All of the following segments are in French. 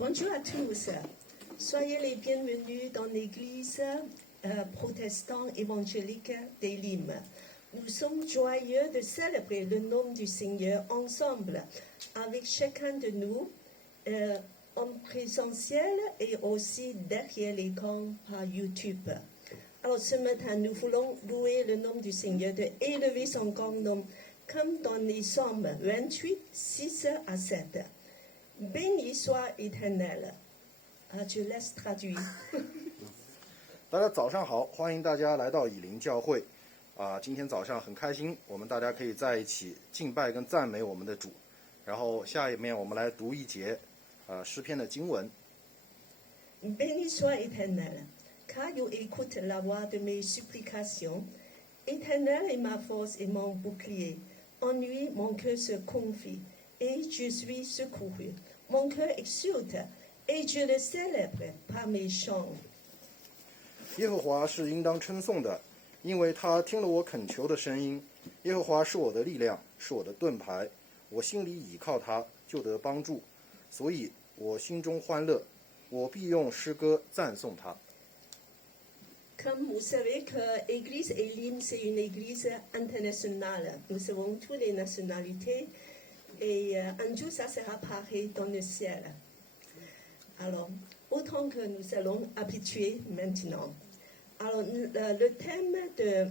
Bonjour à tous. Soyez les bienvenus dans l'église protestante évangélique d'Élim. Nous sommes joyeux de célébrer le nom du Seigneur ensemble avec chacun de nous en présentiel et aussi derrière l'écran par YouTube. Alors ce matin, nous voulons louer le nom du Seigneur, de élever son grand nom, comme dans les psaumes 28, 6 à 7. Béni soit Éternel. Je laisse traduire. 大家早上好，欢迎大家来到以灵教会。今天早上很开心，我们大家可以在一起敬拜跟赞美我们的主。然后下面我们来读一节诗篇的经文。Béni soit Éternel, car il écoute la voix de mes supplications. Éternel est ma force et mon bouclier. En lui, mon cœur se confie, et je suis secouru. Mon cœur exulte, et je le célèbre par mes chants. 耶和华是应当称颂的，因为他听了我恳求的声音。耶和华是我的力量，是我的盾牌，我心里倚靠他，就得帮助。所以我心中欢乐，我必用诗歌赞颂他。 Comme vous savez que l'Église Élim, c'est une église internationale. Nous avons toutes les nationalités et un jour ça sera pareil dans le ciel. Alors, autant que nous allons habituer maintenant. Alors, le thème de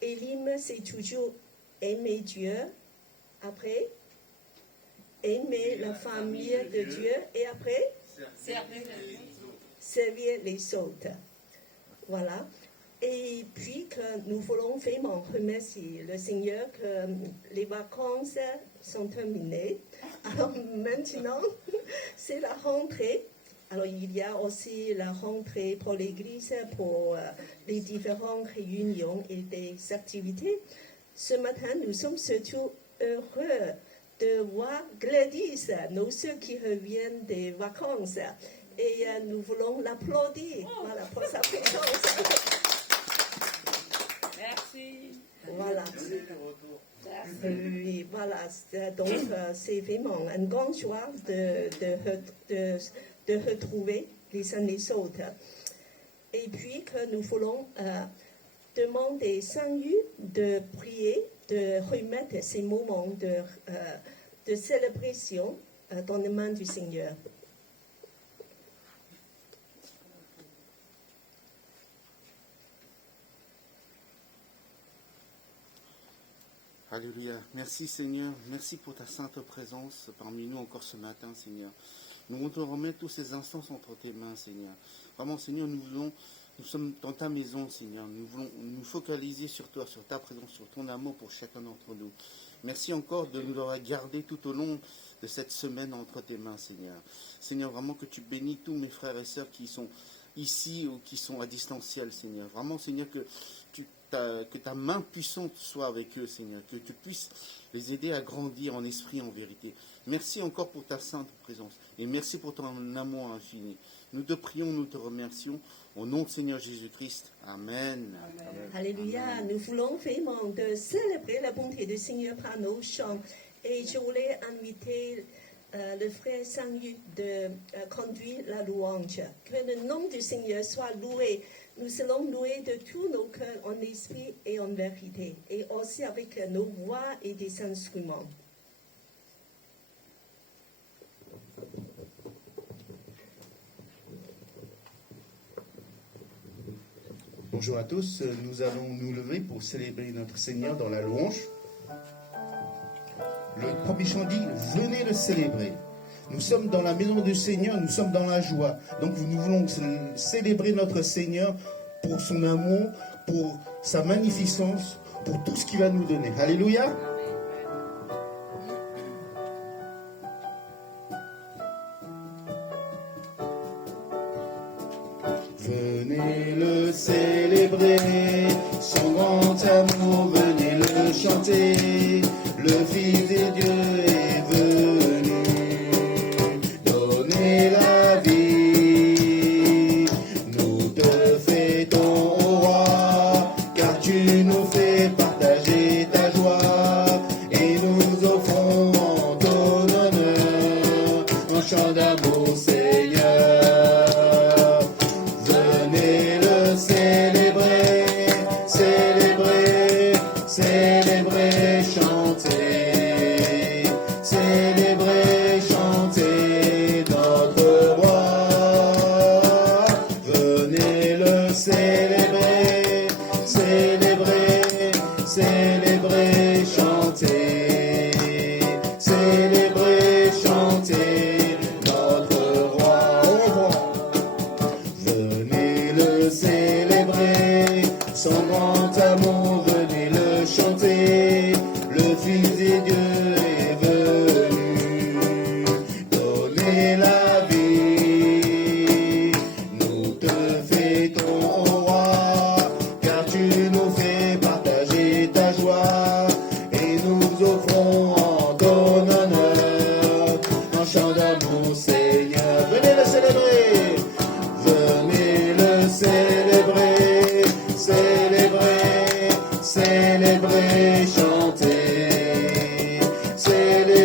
Élim, c'est toujours aimer Dieu, après aimer la famille de Dieu et après servir les autres. Voilà. Et puis que nous voulons vraiment remercier le Seigneur que les vacances sont terminées. Alors maintenant, c'est la rentrée. Alors il y a aussi la rentrée pour l'Église, pour les différentes réunions et des activités. Ce matin, nous sommes surtout heureux de voir Gladys, nos ceux qui reviennent des vacances. Et nous voulons l'applaudir voilà, pour sa présence. Merci. Voilà. Oui, voilà. Donc, c'est vraiment un grand joie de retrouver les uns les autres. Et puis que nous voulons demander Saint-Louis de prier, de remettre ces moments de célébration dans les mains du Seigneur. Alléluia. Merci Seigneur. Merci pour ta sainte présence parmi nous encore ce matin, Seigneur. Nous voulons te remettre tous ces instants entre tes mains, Seigneur. Vraiment, Seigneur, nous sommes dans ta maison, Seigneur. Nous voulons nous focaliser sur toi, sur ta présence, sur ton amour pour chacun d'entre nous. Merci encore de nous avoir gardés tout au long de cette semaine entre tes mains, Seigneur. Seigneur, vraiment que tu bénis tous mes frères et sœurs qui sont ici ou qui sont à distanciel, Seigneur. Vraiment, Seigneur, que ta main puissante soit avec eux, Seigneur, que tu puisses les aider à grandir en esprit, en vérité. Merci encore pour ta sainte présence et merci pour ton amour infini. Nous te prions, nous te remercions au nom de Seigneur Jésus-Christ. Amen. Amen. Alléluia. Amen. Nous voulons vraiment de célébrer la bonté du Seigneur par nos chants et je voulais inviter le frère Saint-Louis de conduire la louange. Que le nom du Seigneur soit loué. Nous allons louer de tous nos cœurs en esprit et en vérité, et aussi avec nos voix et des instruments. Bonjour à tous, nous allons nous lever pour célébrer notre Seigneur dans la louange. Le premier chant dit « Venez le célébrer ». Nous sommes dans la maison du Seigneur, nous sommes dans la joie. Donc nous voulons célébrer notre Seigneur pour son amour, pour sa magnificence, pour tout ce qu'il va nous donner. Alléluia. Venez le célébrer, son grand amour, venez le chanter. Le Fils de Dieu est venu donner la vie. Nous te fêtons, ô roi, car tu nous fais partager ta joie. Et nous offrons en ton honneur un chant d'amour.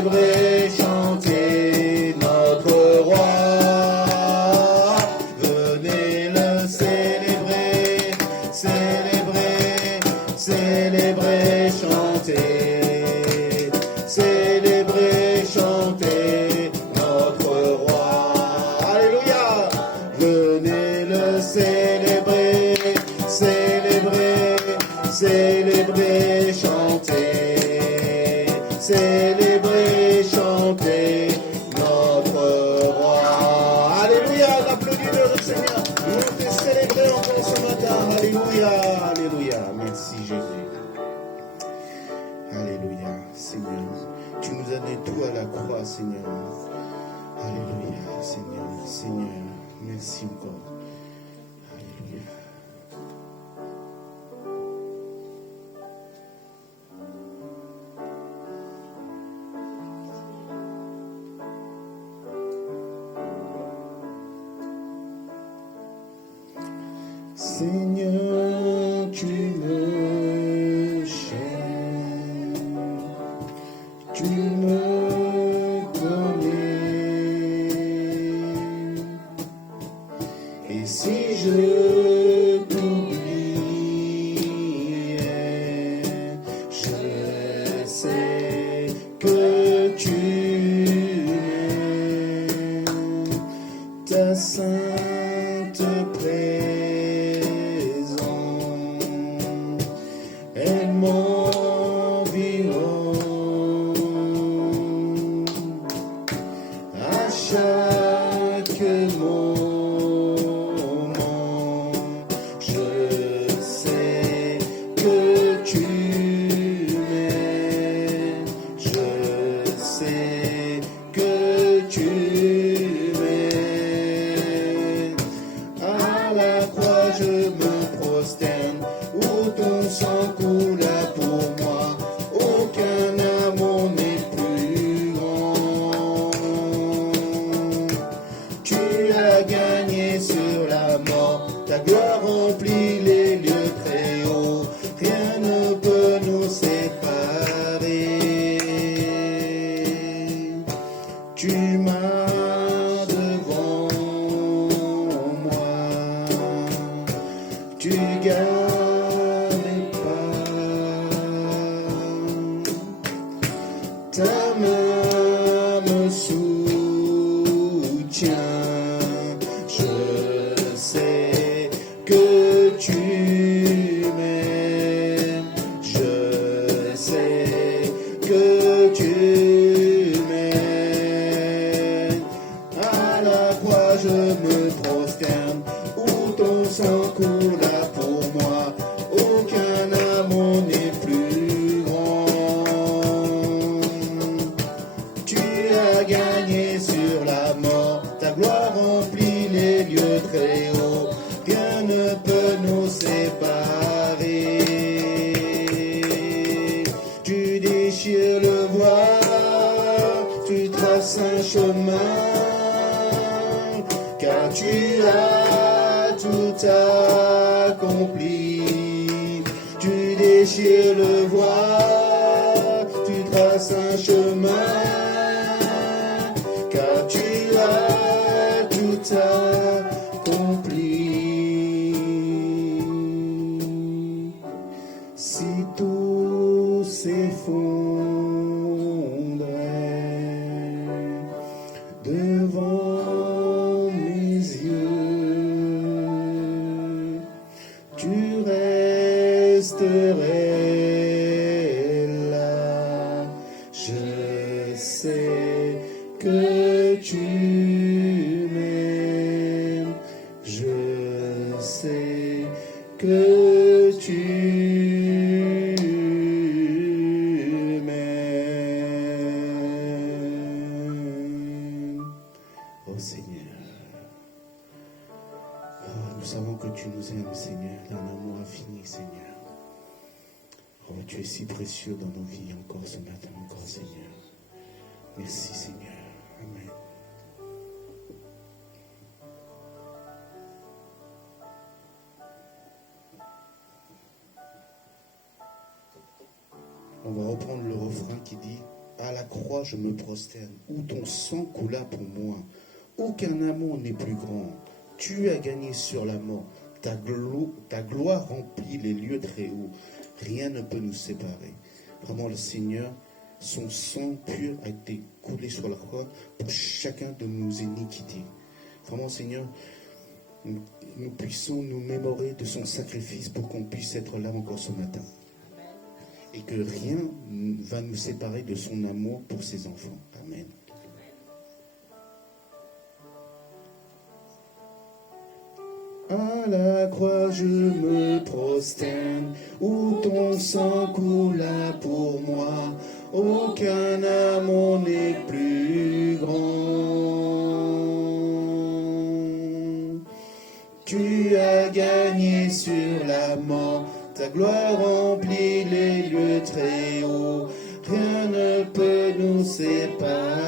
célébrer, chanter notre roi. Venez le célébrer, célébrer, célébrer, chanter. Célébrer, chanter notre roi. Alléluia. Venez le célébrer, célébrer, célébrer, chanter. Célébrer, chanter notre roi. Alléluia. On applaudit le Seigneur. Nous te célébrer encore ce matin. Alléluia. Alléluia. Merci Jésus. Alléluia, Seigneur. Tu nous as donné tout à la croix, Seigneur. Alléluia, Seigneur. Seigneur, merci encore. Alléluia. Seigneur, tu me cherches, tu me connais. Et si je t'oubliais, je sais que tu m'aimes. Ta sainte présence est mon vivant. À chaque moment, je sais que tu m'aimes. Je sais que tu m'aimes. À la croix je me prosterne, où ton sang coula pour moi. Aucun amour n'est plus grand. Tu as gagné sur la mort, ta gloire remplit les lieux très hauts. Rien ne peut nous séparer. Tu m'as devant moi, tu gardes pas. Ta main me soutient. Je sais que tu m'aimes. Je sais que tu m'aimes. À la croix je me prosterne, où ton sang coula pour moi. Aucun amour n'est plus grand. Tu as gagné sur la mort, ta gloire remplit les lieux très hauts. Rien ne peut nous séparer. Tu déchires le voile, tu traces un chemin, car tu as tout accompli. Tu déchires le voile, tu traces un chemin, car tu as tout accompli. Si tout s'effondrait devant mes yeux, tu resterais là. Je sais que tu m'aimes. Je sais que tu m'aimes. Oh Seigneur, nous savons que tu nous aimes, Seigneur, d'un amour infini, Seigneur. Oh, tu es si précieux dans nos vies encore ce matin, encore, Seigneur. Merci, Seigneur. Amen. On va reprendre le refrain qui dit À la croix, je me prosterne, où ton sang coula pour moi. Aucun amour n'est plus grand. Tu as gagné sur la mort. Ta gloire remplit les lieux très hauts. Rien ne peut nous séparer. Vraiment, le Seigneur, son sang pur a été coulé sur la croix pour chacun de nos iniquités. Vraiment, Seigneur, nous puissions nous mémorer de son sacrifice pour qu'on puisse être là encore ce matin. Et que rien ne va nous séparer de son amour pour ses enfants. Amen. À la croix je me prosterne, où ton sang coula pour moi. Aucun amour n'est plus grand. Tu as gagné sur la mort, ta gloire remplit les lieux très hauts. Rien ne peut nous séparer.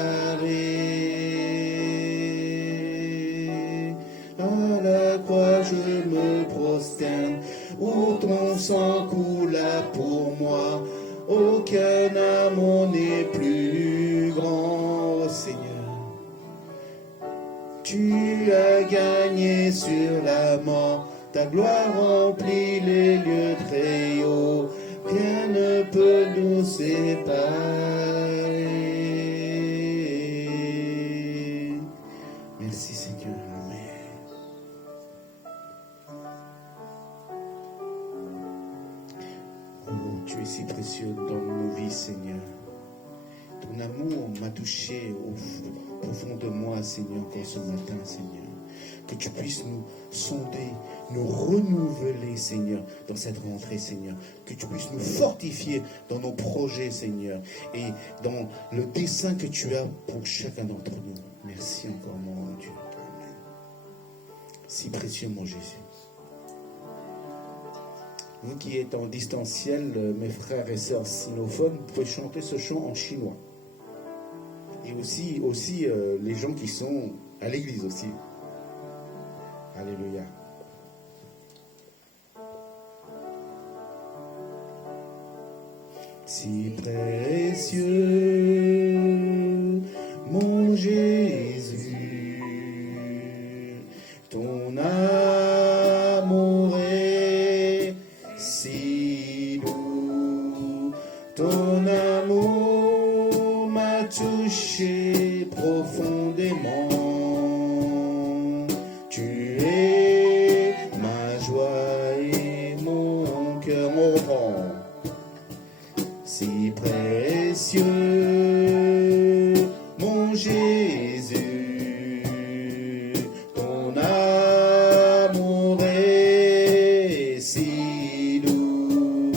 À la croix je me prosterne, où ton sang coula pour moi. Aucun amour n'est plus grand, oh Seigneur. Tu as gagné sur la mort, ta gloire remplit les lieux très hauts. Rien ne peut nous séparer. Merci Seigneur, Amen. Oh, tu es si précieux dans nos vies, Seigneur. Ton amour m'a touché au profond de moi, Seigneur, encore ce matin, Seigneur. Que tu puisses nous sonder, nous renouveler, Seigneur, dans cette rentrée, Seigneur. Que tu puisses nous fortifier dans nos projets, Seigneur, et dans le dessein que tu as pour chacun d'entre nous. Merci encore, mon Dieu. Amen. Si précieux, mon Jésus. Vous qui êtes en distanciel, mes frères et sœurs sinophones, vous pouvez chanter ce chant en chinois. Et aussi les gens qui sont à l'église aussi. Alléluia. Si précieux, mon Jésus, ton amour est si doux, ton amour m'a touché profondément. Tu es ma joie et mon cœur, on reprend. Si précieux, mon Jésus, ton amour est si doux,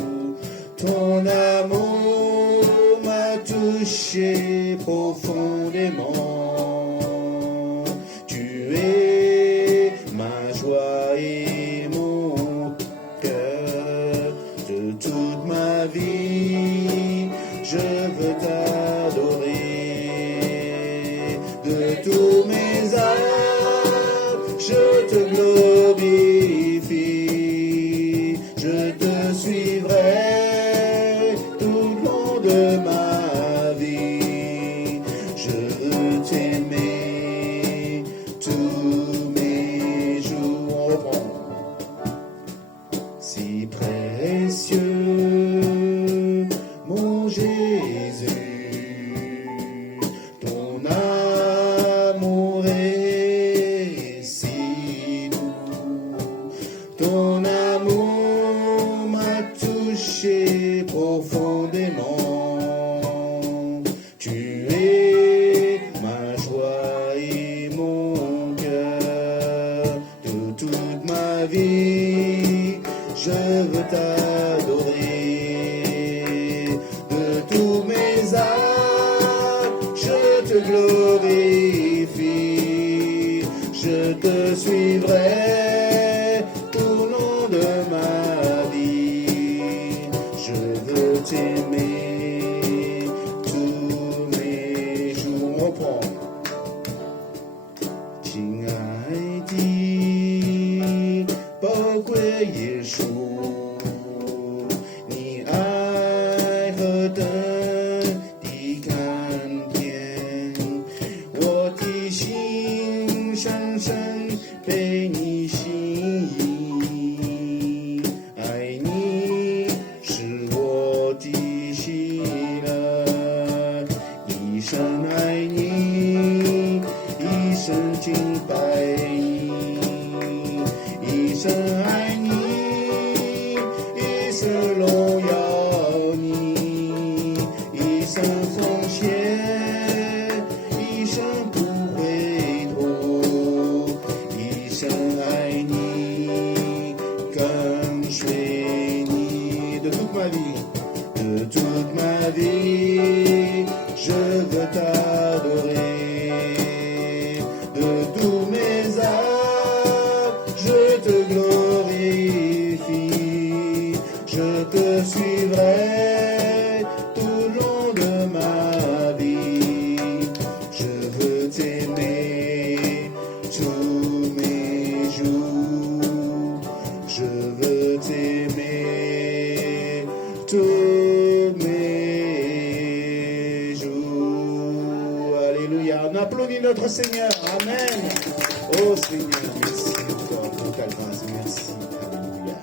ton amour m'a touché profondément. Tu es ma joie et mon cœur de toute ma vie. Je veux t'adorer de tous mes âmes. Je te glorifie, je te suivrai tout le long de ma vie. Je veux t'aimer tous mes jours. On reprend. Si précieux, mon Jésus, ton amour est si doux, ton amour m'a touché profondément. Tu es ma joie et mon cœur de toute ma vie. Je veux t'adorer de tous mes âmes. Je te glorifie, je te suivrai tout le long de ma vie. Je veux t'aimer tous mes jours. On reprend. 亲爱的宝贵耶稣，你爱何等的看爱你，一生敬拜你，一生爱你，一生荣耀你，一生奉献，一生不回头，一生爱你，跟随你de toute ma vie, de toute ma vie, je veux t'adorer. De tous mes actes, je te glorifie, je te suivrai tout le long de ma vie. Je veux t'aimer tous mes jours, je veux t'aimer tous mes jours. Alléluia. On applaudit notre Seigneur. Amen. Oh Seigneur, merci encore pour ta grâce. Merci. Alléluia.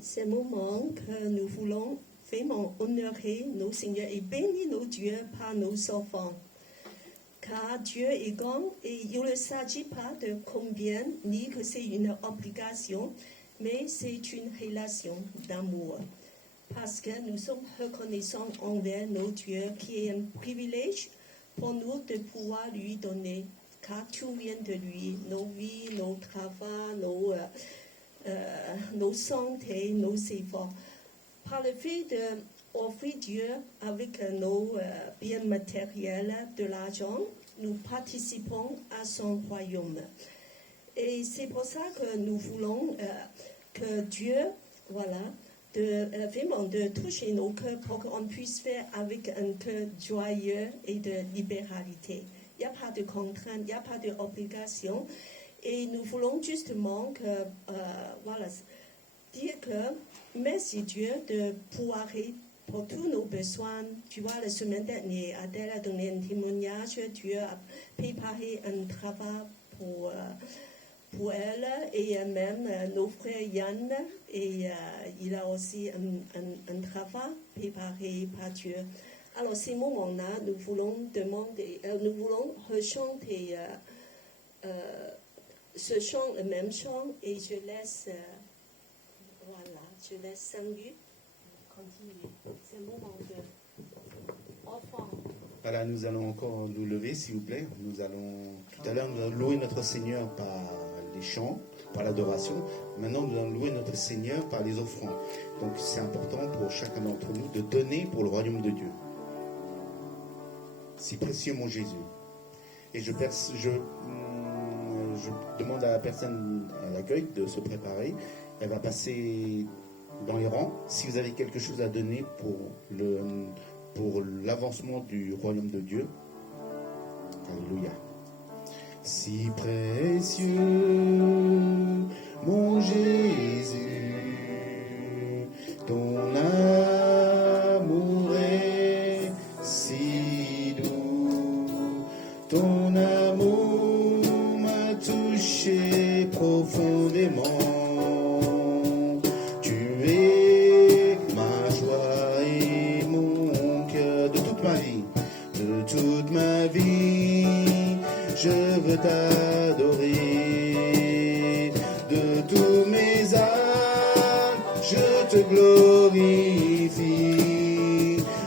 C'est un moment que nous voulons vraiment honorer nos seigneurs et bénir nos dieux par nos enfants. Car Dieu est grand et il ne s'agit pas de combien ni que c'est une obligation, mais c'est une relation d'amour. Parce que nous sommes reconnaissants envers nos dieux qui est un privilège pour nous de pouvoir lui donner, car tout vient de lui, nos vies, nos travaux, nos santé, nos efforts. Par le fait d'offrir Dieu avec nos biens matériels, de l'argent, nous participons à son royaume. Et c'est pour ça que nous voulons que Dieu, voilà, vraiment de toucher nos cœurs pour qu'on puisse faire avec un cœur joyeux et de libéralité. Il n'y a pas de contraintes, il n'y a pas d'obligation. Et nous voulons justement voilà, dire que merci Dieu de pouvoir pour tous nos besoins. Tu vois, la semaine dernière, Adèle a donné un témoignage. Dieu a préparé un travail pour elle et même nos frères Yann. Et il a aussi un travail préparé par Dieu. Alors, ces moments-là, nous voulons demander, nous voulons rechanter ce chant, le même chant, et je laisse, voilà, je laisse Saint-Luc continuer. C'est un moment d'enfant. Voilà, nous allons encore nous lever, s'il vous plaît. Tout à l'heure, nous allons louer notre Seigneur par les chants, par l'adoration. Maintenant, nous allons louer notre Seigneur par les offrandes. Donc, c'est important pour chacun d'entre nous de donner pour le royaume de Dieu. Si précieux, mon Jésus. Et je demande à la personne à l'accueil de se préparer. Elle va passer dans les rangs. Si vous avez quelque chose à donner pour l'avancement du royaume de Dieu. Alléluia. Si précieux, mon Jésus, ton amour est si doux, ton amour m'a touché profondément. Tu es ma joie et mon cœur de toute ma vie, de toute ma vie. Je veux t'adorer de tous mes actes, je te glorifie,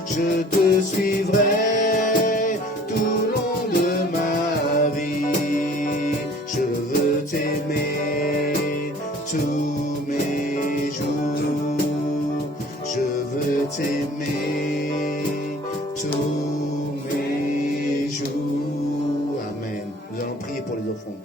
je te suivrai tout le long de ma vie. Je veux t'aimer tous mes jours, je veux t'aimer tous mes jours. Amen. Nous allons prier pour les offrandes.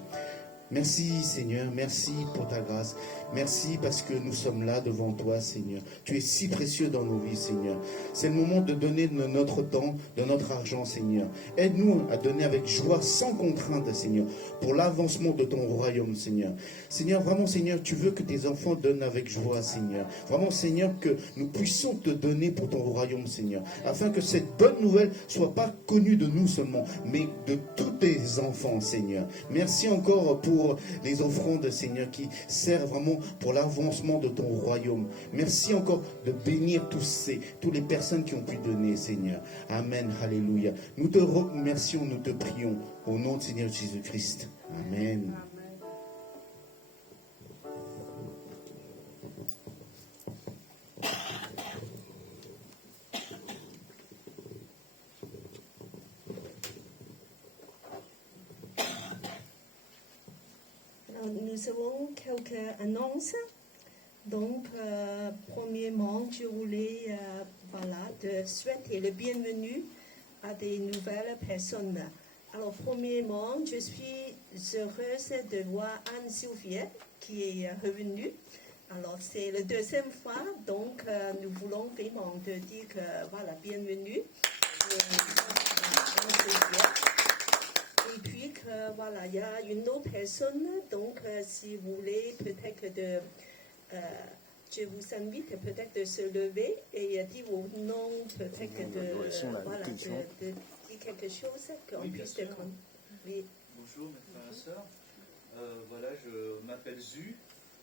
Merci Seigneur, merci pour ta grâce. Merci parce que nous sommes là devant toi, Seigneur. Tu es si précieux dans nos vies, Seigneur. C'est le moment de donner de notre temps, de notre argent, Seigneur. Aide-nous à donner avec joie, sans contrainte, Seigneur, pour l'avancement de ton royaume, Seigneur. Seigneur, vraiment, Seigneur, tu veux que tes enfants donnent avec joie, Seigneur. Vraiment, Seigneur, que nous puissions te donner pour ton royaume, Seigneur. Afin que cette bonne nouvelle soit pas connue de nous seulement, mais de tous tes enfants, Seigneur. Merci encore pour les offrandes, Seigneur, qui servent vraiment pour l'avancement de ton royaume. Merci encore de bénir toutes les personnes qui ont pu donner, Seigneur. Amen, alléluia. Nous te remercions, nous te prions au nom de Seigneur Jésus-Christ. Amen. Alors, nous avons quelques annonces. Donc, premièrement, je voulais de souhaiter le bienvenu à des nouvelles personnes. Alors, premièrement, je suis heureuse de voir Anne-Sophie qui est revenue. Alors, c'est la deuxième fois, donc nous voulons vraiment te dire que, bienvenue. Et puis que, il y a une autre personne, donc si vous voulez, peut-être je vous invite peut-être de se lever et dire vos noms, peut-être de dire quelque chose qu'on puisse te oui. Bonjour mes frères et sœurs. Voilà, je m'appelle Zu,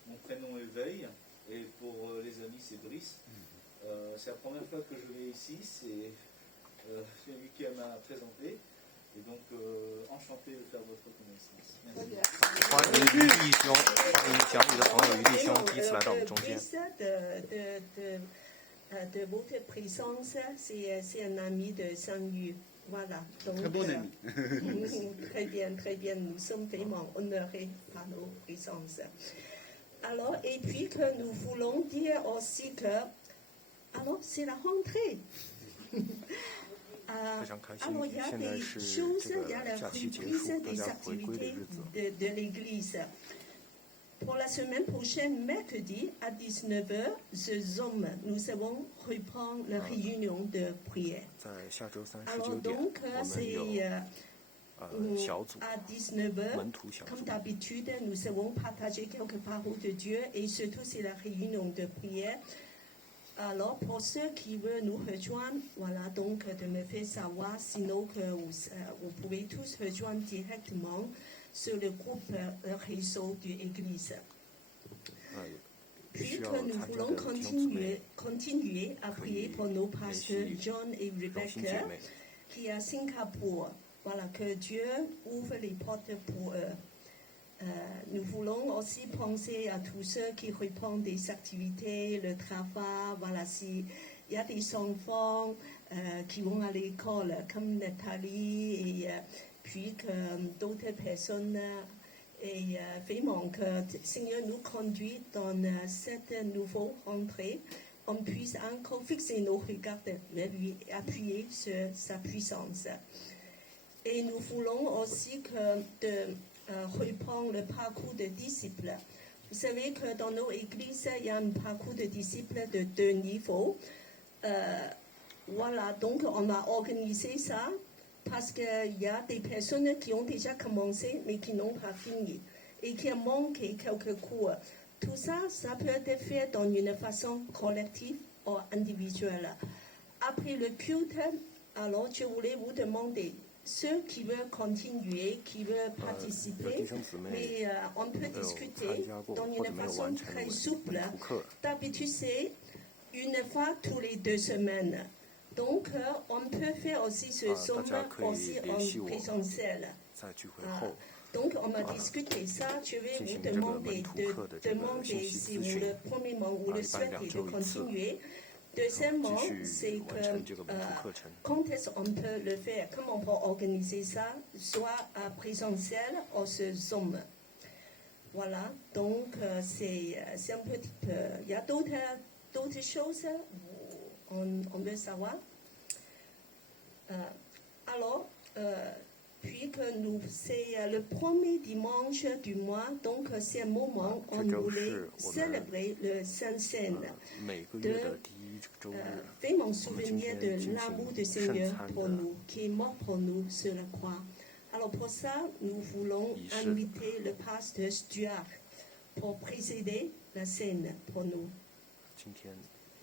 mon prénom est Veil, et pour les amis c'est Brice. C'est la première fois que je vais ici, c'est celui qui m'a présenté, et donc enchanté de faire votre connaissance. Merci. 欢迎于弟兄，欢迎小雨的朋友于弟兄第一次来到我们中间。 de votre présence, c'est un ami de Saint-Yu. Voilà. Donc, Très bon ami. Très bien, très bien. Nous sommes vraiment honorés par nos présences. Alors, et puis que nous voulons dire aussi que, alors, c'est la rentrée. Alors, il y a des choses, il y a la reprise des activités de l'Église. Pour la semaine prochaine, mercredi à 19h, nous allons reprendre la réunion de prière. 在下周三19 Alors 点， donc, 我们 c'est 有小组 à 19h. 门徒小 Comme 组。 d'habitude, nous allons partager quelques paroles de Dieu et surtout c'est la réunion de prière. Alors pour ceux qui veulent nous rejoindre, voilà donc de me faire savoir, sinon que vous pouvez tous rejoindre directement sur le groupe réseau de l'Église. 必 Puis 须要 que nous 参加 voulons 的弟兄姊妹 continuer à prier pour nos pasteurs John et 同心姐 Rebecca 妹， qui est à Singapour. Voilà, que Dieu ouvre les portes pour eux. Nous voulons aussi penser à tous ceux qui reprennent des activités, le travail. Voilà, s'il y a des enfants qui vont à l'école, comme Nathalie, et puis que d'autres personnes. Et vraiment que Seigneur nous conduit dans cette nouvelle rentrée, on puisse encore fixer nos regards vers lui, appuyer sur sa puissance. Et nous voulons aussi de reprendre le parcours de disciples. Vous savez que dans nos églises, il y a un parcours de disciples de 2 niveaux. Voilà, donc on a organisé ça. Parce qu'il y a des personnes qui ont déjà commencé mais qui n'ont pas fini et qui ont manqué quelques cours. Tout ça, ça peut être fait dans une façon collective ou individuelle. Après le culte, alors je voulais vous demander, ceux qui veulent continuer, qui veulent participer, 弟兄姊妹 mais on peut 没有 discuter 参加过 dans 或者 une 没有 façon 完成 très 的 souple. 门徒课， D'habitude, c'est une fois tous les 2 semaines. Donc, on peut faire aussi ce somme 大家可以 aussi 联系 en 我 présentiel. 在聚会 Ah, 后 donc, on va discuter ça. Je vais 进 vous 行这个 demander 门徒 de 课的这个 demander 信息 si 咨 vous 询 le premièrement vous 啊 le 一般 souhaitez 2 de 周1次， continuer. 继 Deuxièmement, 续 c'est 完成这个门徒课程。 quand est-ce qu'on peut le faire? Comment on peut organiser ça? Soit à présentiel ou sur Zoom. Voilà, donc c'est un petit peu. Il y a d'autres choses on veut savoir. Alors, puis que nous, c'est le premier dimanche du mois, donc c'est un moment où on voulait célébrer le Saint-Seine, 每个月的第一周日， vraiment souvenir de l'amour du Seigneur pour nous, qui est mort pour nous sur la croix. Alors pour ça, nous voulons inviter le pasteur Stuart pour présider la scène pour nous. 今天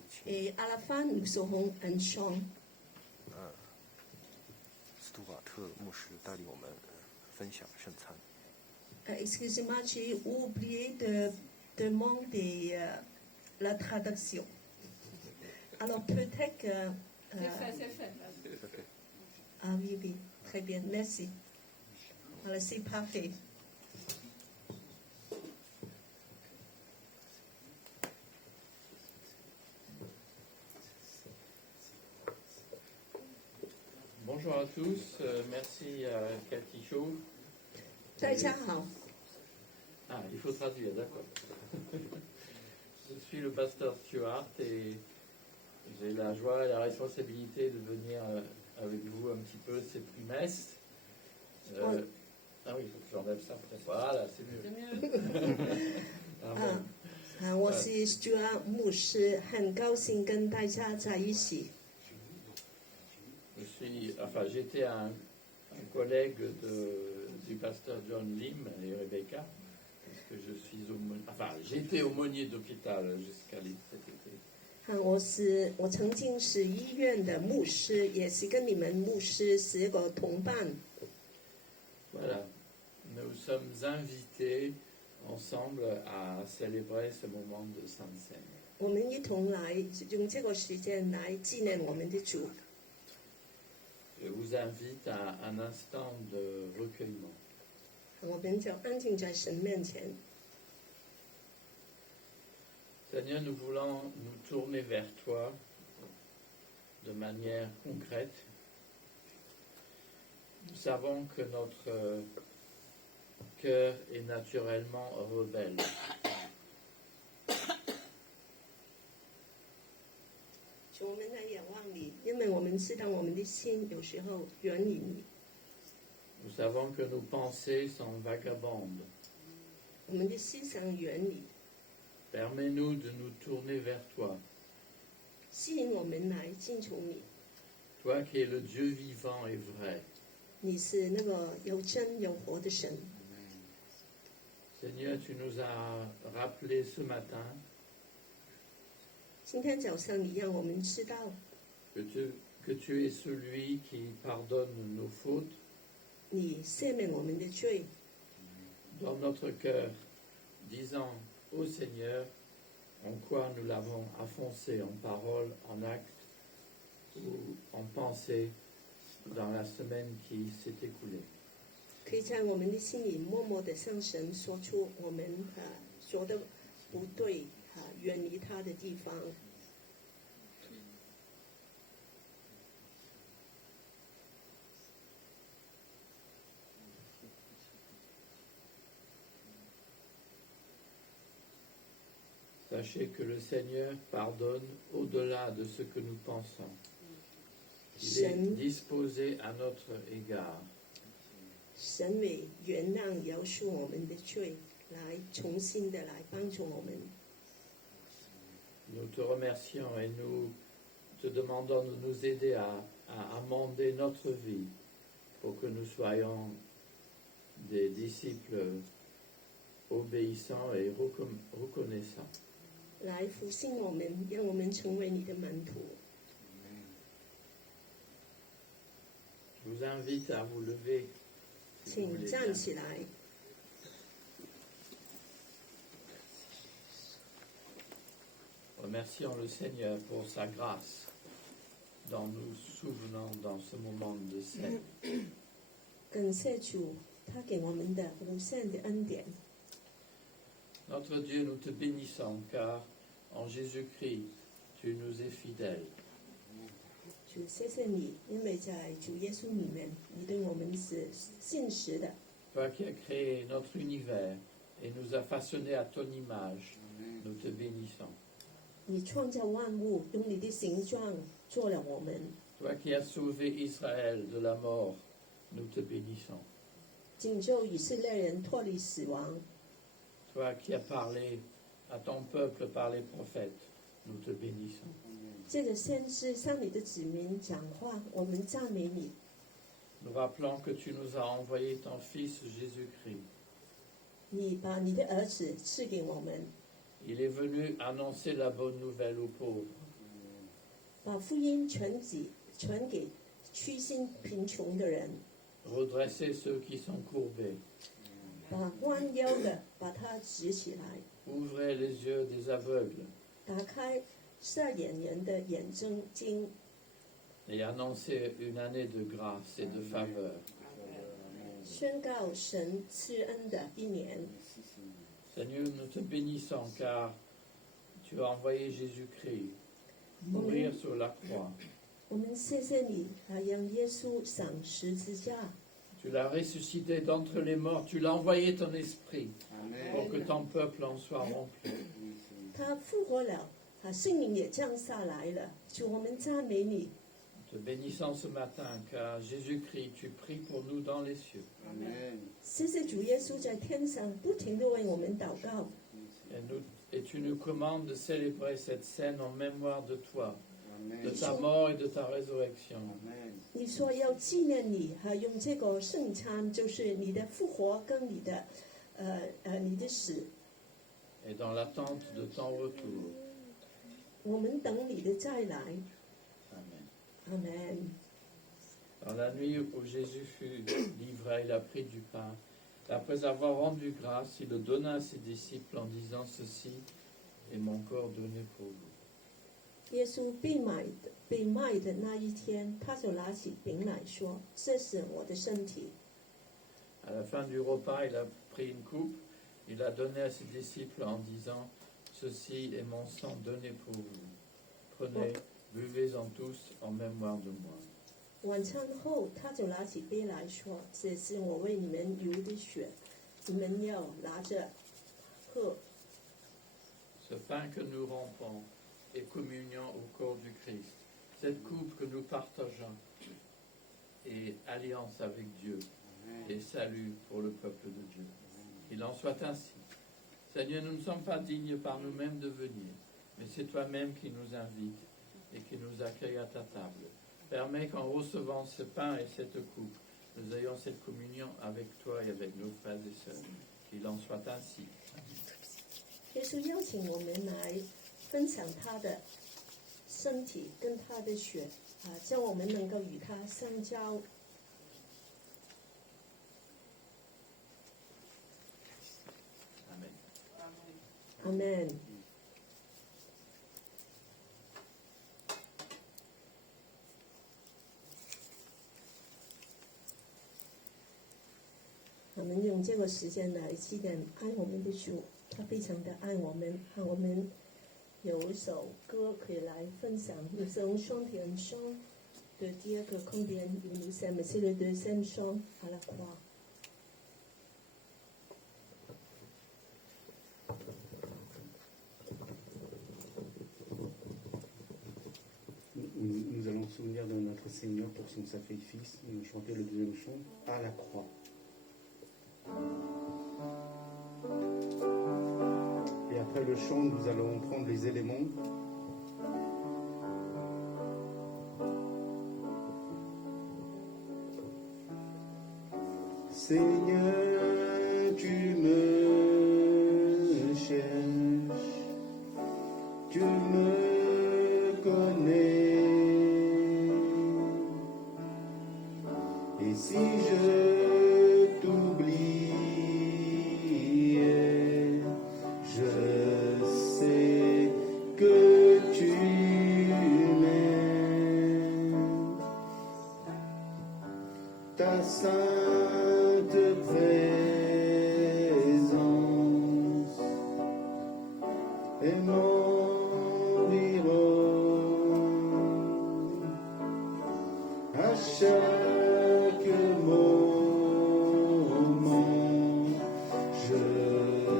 请 Et à la fin, nous aurons un chant. 斯图瓦特牧师带领我们分享圣餐。 Excusez-moi, j'ai oublié de demander la traduction. Alors peut-être que... C'est fait. Ah oui, oui, très bien, merci. Voilà, c'est parfait. Bonjour à tous, merci à Cathy Chaud. 大家好， Ah, il faut traduire, d'accord. Je suis le pasteur Stuart et j'ai la joie et la responsabilité de venir avec vous un petit peu cette trimestre. Oui. Ah oui, il faut que j'enlève ça peut-être. Voilà, c'est mieux. C'est mieux. Ah, bon. 我是 Stuart 牧师，很高兴跟大家在一起。 J'étais un collègue du pasteur John Lim et Rebecca, parce que j'étais aumônier d'hôpital jusqu'à cet été. 我曾经是医院的牧师，也是跟你们牧师是个同伴。 Voilà, nous sommes invités ensemble à célébrer ce moment de Sainte Seine. 我们一同来用这个时间来纪念我们的主。 Je vous invite à un instant de recueillement. 我们就安静在神面前。 Seigneur, nous voulons nous tourner vers toi de manière concrète. Nous savons que notre cœur est naturellement rebelle. 主，我们来仰望你，因为我们知道我们的心有时候远离你， Nous savons que nos pensées sont vagabondes. 我们的思想远离， Permets-nous de nous tourner vers toi, 吸引我们来敬从你。 toi qui es le Dieu vivant et vrai. 你是那个有真有活的神。 Seigneur, tu nous as rappelé ce matin 今天早上你让我们知道， que tu es celui qui pardonne nos fautes 你赦免我们的罪， dans notre cœur, disant au Seigneur en quoi nous l'avons offensé en parole, en acte ou en pensée dans la semaine qui s'est écoulée. 可以在我们的心里默默的向神说出我们说的不对远离他的地方。 Sachez que le Seigneur pardonne au-delà de ce que nous pensons. Il est disposé à notre égard. 神为原谅、饶恕我们的罪，来重新的来帮助我们。 Nous te remercions et nous te demandons de nous aider à amender notre vie pour que nous soyons des disciples obéissants et reconnaissants. 来复兴我们，让我们成为你的门徒。 Je vous invite à vous lever. Si vous 请 voulez 站 bien. 起来。 Remercions le Seigneur pour sa grâce dont nous souvenons dans ce moment de scène. 感谢主，他给我们的无限的恩典。 Notre Dieu, nous te bénissons car en Jésus-Christ, tu nous es fidèle. 主，谢谢你，因为在主耶稣里面，你对我们是信实的。 Toi qui as créé notre univers et nous as façonnés à ton image, nous te bénissons. 你创造万物，用你的形状做了我们。 Toi qui as sauvé Israël de la mort nous te bénissons. 拯救以色列人脱离死亡。 Toi qui as parlé à ton peuple par les prophètes, nous te bénissons. 借着先知向你的子民讲话，我们赞美你。 Nous rappelons que tu nous as envoyé ton Fils Jésus-Christ. 你把你的儿子赐给我们， Il est venu annoncer la bonne nouvelle aux pauvres, 把福音传给屈心贫穷的人， redresser ceux qui sont courbés, 把弯腰的把他直起来， ouvrir les yeux des aveugles 打开瞎眼人的眼睛， et annoncer une année de grâce et de faveur. 宣告神赐恩的一年。 Seigneur, nous te bénissons car tu as envoyé Jésus-Christ mourir sur la croix. 我们谢谢你，让耶稣上十字架， Tu l'as ressuscité d'entre les morts, tu l'as envoyé ton esprit pour que ton peuple en soit rempli. 他复活了，圣灵也降下来了。主，我们赞美你。 Te bénissons ce matin car Jésus-Christ, tu pries pour nous dans les cieux. 谢谢主耶稣在天上不停地为我们祷告。 Et tu nous commandes de célébrer cette scène en mémoire de toi, de ta mort et de ta résurrection. 你说要纪念你，用这个圣餐，就是你的复活跟你的死。 Et dans l'attente de ton retour. 我们等你的再来。 Amen. Amen。 Dans la nuit où Jésus fut livré, il a pris du pain. Et après avoir rendu grâce, il le donna à ses disciples en disant ceci est mon corps donné pour vous. 耶稣被卖的那一天，他就拿起饼来说：“这是我的身体。” À la fin du repas, il a pris une coupe, il l'a donnée à ses disciples en disant ceci est mon sang donné pour vous. Prenez, buvez-en tous en mémoire de moi. 晚餐后，他就拿起杯来说：“这是我为你们流的血，你们要拿着喝。” Ce pain que nous rompons est communion au corps du Christ. Cette coupe que nous partageons est alliance avec Dieu et salut pour le peuple de Dieu. Qu'il en soit ainsi. Seigneur, nous ne sommes pas dignes par nous-mêmes de venir, mais c'est toi-même qui nous invites et qui nous accueille à ta table. Permets qu'en recevant ce pain et cette coupe, nous ayons cette communion avec toi et avec nos frères et sœurs. Qu'il en soit ainsi. 耶稣邀请我们来分享他的身体跟他的血，叫我们能够与他相交。 Amen. Amen。我们用这个时间来纪念爱我们的主，他非常的爱我们。我们有一首歌可以来分享。Nous allons chanter un chant de dire que combien il nous aime. C'est le deuxième chant à la croix. Nous allons nous souvenir de notre Seigneur pour son sacrifice. Nous allons chanter le deuxième chant à la croix. Et après le chant, nous allons prendre les éléments. Seigneur, tu me cherches, tu me connais. Et si je t'oubliais, je sais que tu m'aimes. Ta sainte présence est m'environne à chaque moment. Je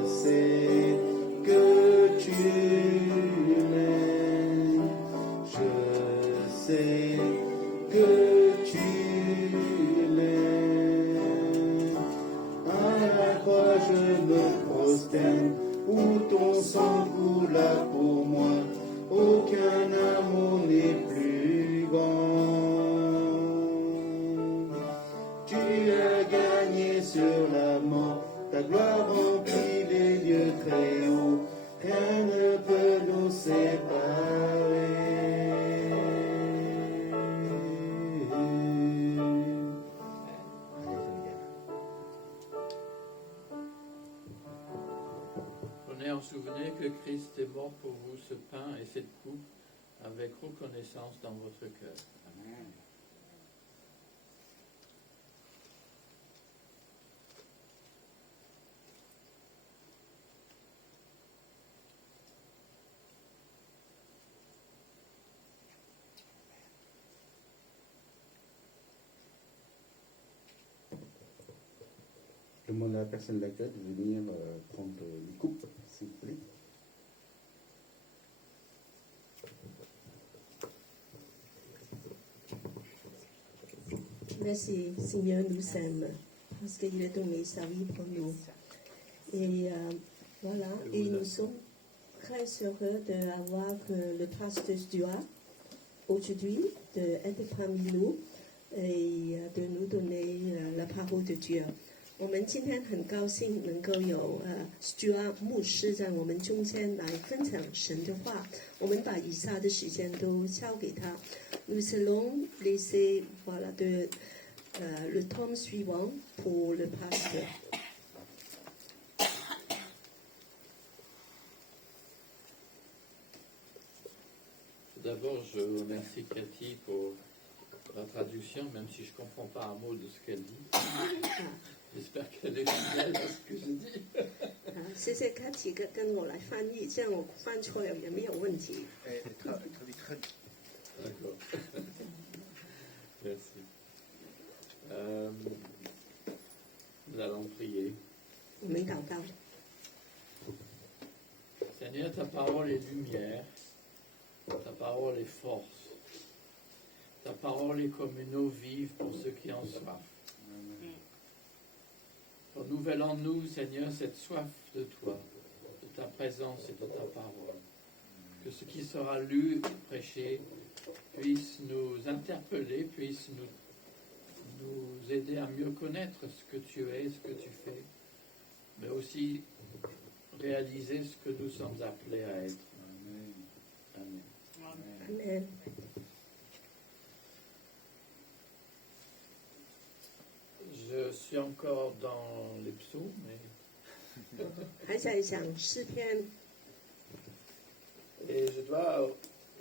sais que tu m'aimes. Je sais que tu m'aimes. ton sang coula pour moi, aucun amour n'est plus grand. Tu as gagné sur la mort, ta gloire remplit les lieux très hauts, rien ne peut nous séparer. Prenez en souvenir que Christ est mort pour vous ce pain et cette coupe avec reconnaissance dans votre cœur. Je demande à la personne d'accueil de venir prendre les coupes, s'il vous plaît. Merci, Seigneur, nous aime, parce qu'il a donné sa vie pour nous. Et voilà, et nous sommes très heureux d'avoir le pasteur Stuart aujourd'hui, d'être parmi nous et de nous donner la parole de Dieu. 我们今天很高兴能够有Stuart 牧师在我们中间来分享神的话。我们把以下的时间都交给他。Nous allons laisser voilà le temps suivant pour le pasteur. D'abord, je remercie Cathy pour la traduction, même si je ne comprends pas un mot de ce qu'elle dit. J'espère qu'elle est fidèle à ce que je dis. 谢谢 Cathy 跟我来翻译，这样我翻错了也没有问题。 D'accord. Merci. Nous allons prier. 我们祷告， Seigneur, ta parole est lumière, ta parole est force, ta parole est comme une eau vive pour ceux qui en soif. Renouvelle en nous, Seigneur, cette soif de toi, de ta présence et de ta parole. Que ce qui sera lu et prêché puisse nous interpeller, puisse nous aider à mieux connaître ce que tu es, ce que tu fais, mais aussi réaliser ce que nous sommes appelés à être. Amen. Amen. Je suis encore dans les psaumes, mais 还在讲诗篇， et je dois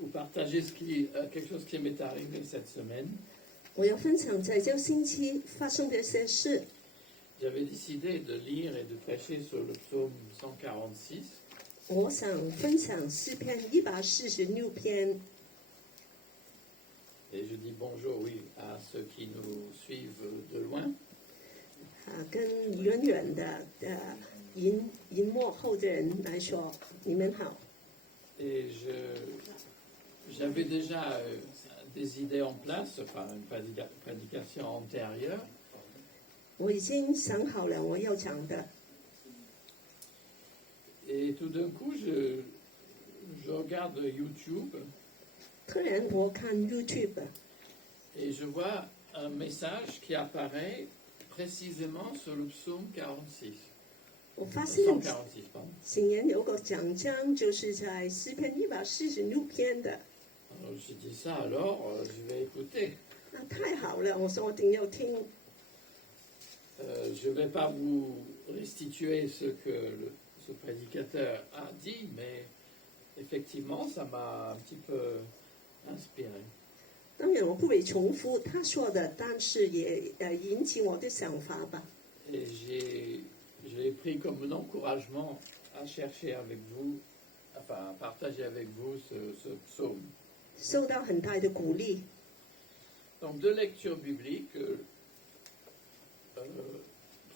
vous partager quelque chose qui m'est arrivé cette semaine. 我要分享在这个星期发生的一些事。 J'avais décidé de lire et de prêcher sur le psaume 146. 我想分享诗篇146篇。 Et je dis bonjour, oui, à ceux qui nous suivent de loin. 跟远远的荧幕后的人来说，你们好。 Et j'avais déjà des idées en place, enfin une prédication antérieure. 我已经想好了我要讲的。 Et tout d'un coup, je regarde YouTube 突然我看 YouTube， et je vois un message qui apparaît précisément sur le psaume 46. 我发现 146, pardon. 竟然有个奖章，就是在诗篇146篇的。 Alors j'ai dit ça, alors je vais écouter. 那太好了，我说我一定要听。 Je ne vais pas vous restituer ce que ce prédicateur a dit, mais effectivement, ça m'a un petit peu inspiré. 当然我不会重复他说的，但是也引起我的想法吧。 Et je l'ai pris comme un encouragement à chercher avec vous, enfin à partager avec vous ce psaume. 受到很大的鼓励。 Donc deux lectures bibliques.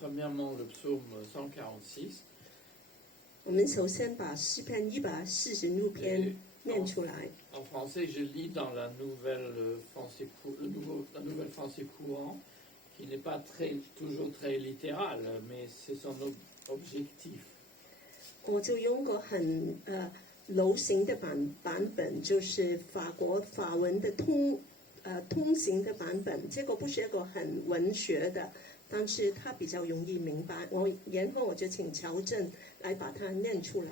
Premièrement, le psaume 146. 我们首先把诗篇146篇念出来。 En français, je lis dans la nouvelle français, la nouvelle français courant, qui n'est pas toujours très littéral, mais c'est son objectif. 我就用個很流行的版本，就是法國法文的通行的版本。這個不是一個很文學的，但是它比較容易明白。然後我就請喬正來把它念出來。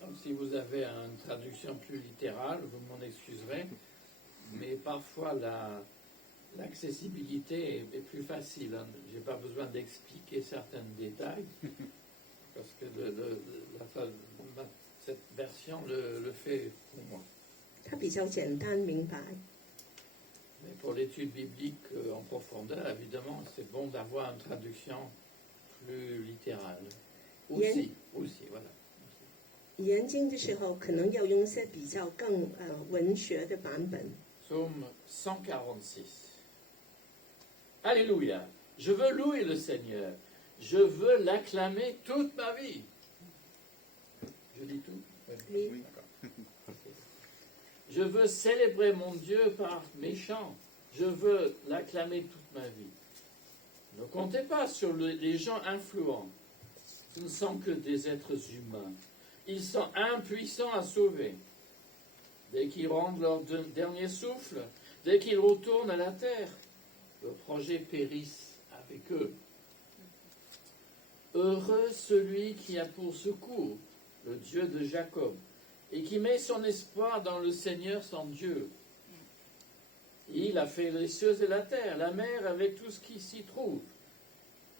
Donc, si vous avez une traduction plus littérale, vous m'en excuserez, mais parfois l'accessibilité est plus facile. Hein. Je n'ai pas besoin d'expliquer certains détails, parce que cette version le fait pour moi. 它比較簡單明白。 Mais pour l'étude biblique en profondeur, évidemment, c'est bon d'avoir une traduction plus littérale. Aussi, voilà. 研经的时候，可能要用一些比较更文学的版本。 Psaume 146. Alléluia. Je veux louer le Seigneur. Je veux l'acclamer toute ma vie. Je dis tout? Oui. Je veux célébrer mon Dieu par mes chants. Je veux l'acclamer toute ma vie. Ne comptez pas sur les gens influents. Ce ne sont que des êtres humains. Ils sont impuissants à sauver. Dès qu'ils rendent leur dernier souffle, dès qu'ils retournent à la terre, leurs projets périssent avec eux. Heureux celui qui a pour secours le Dieu de Jacob et qui met son espoir dans le Seigneur son Dieu. Il a fait les cieux et la terre, la mer avec tout ce qui s'y trouve.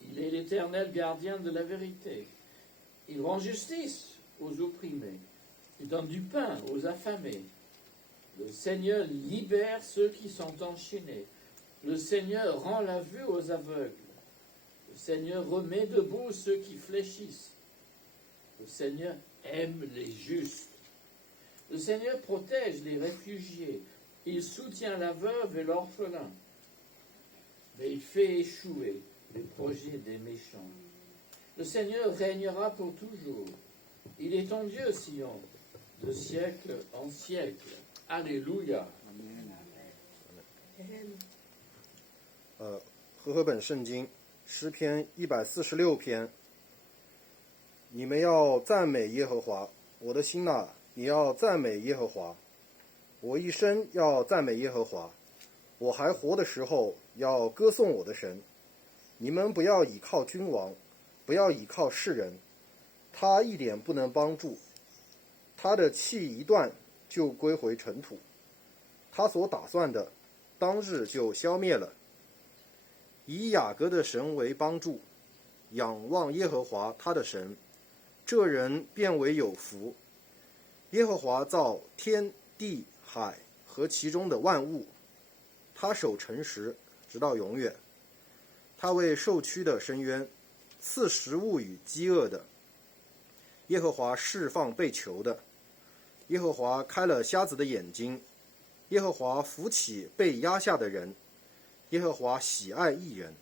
Il est l'éternel gardien de la vérité. Il rend justice aux opprimés. Il donne du pain aux affamés. Le Seigneur libère ceux qui sont enchaînés. Le Seigneur rend la vue aux aveugles. Le Seigneur remet debout ceux qui fléchissent. Le Seigneur aime les justes. Le Seigneur protège les réfugiés. Il soutient la veuve et l'orphelin. Mais il fait échouer les projets des méchants. Le Seigneur régnera pour toujours. Il est ton Dieu, Sion, de siècle en siècle. Alléluia. 和合本圣经诗篇146篇，你们要赞美耶和华，我的心哪，你要赞美耶和华，我一生要赞美耶和华，我还活的时候要歌颂我的神。你们不要倚靠君王，不要倚靠世人，他一点不能帮助，他的气一断就归回尘土，他所打算的当日就消灭了。以雅各的神为帮助，仰望耶和华他的神，这人便为有福。耶和华造天地海和其中的万物，他守诚实直到永远。他为受屈的伸冤，赐食物与饥饿的。耶和华释放被囚的，耶和华开了瞎子的眼睛，耶和华扶起被压下的人，耶和华喜爱义人。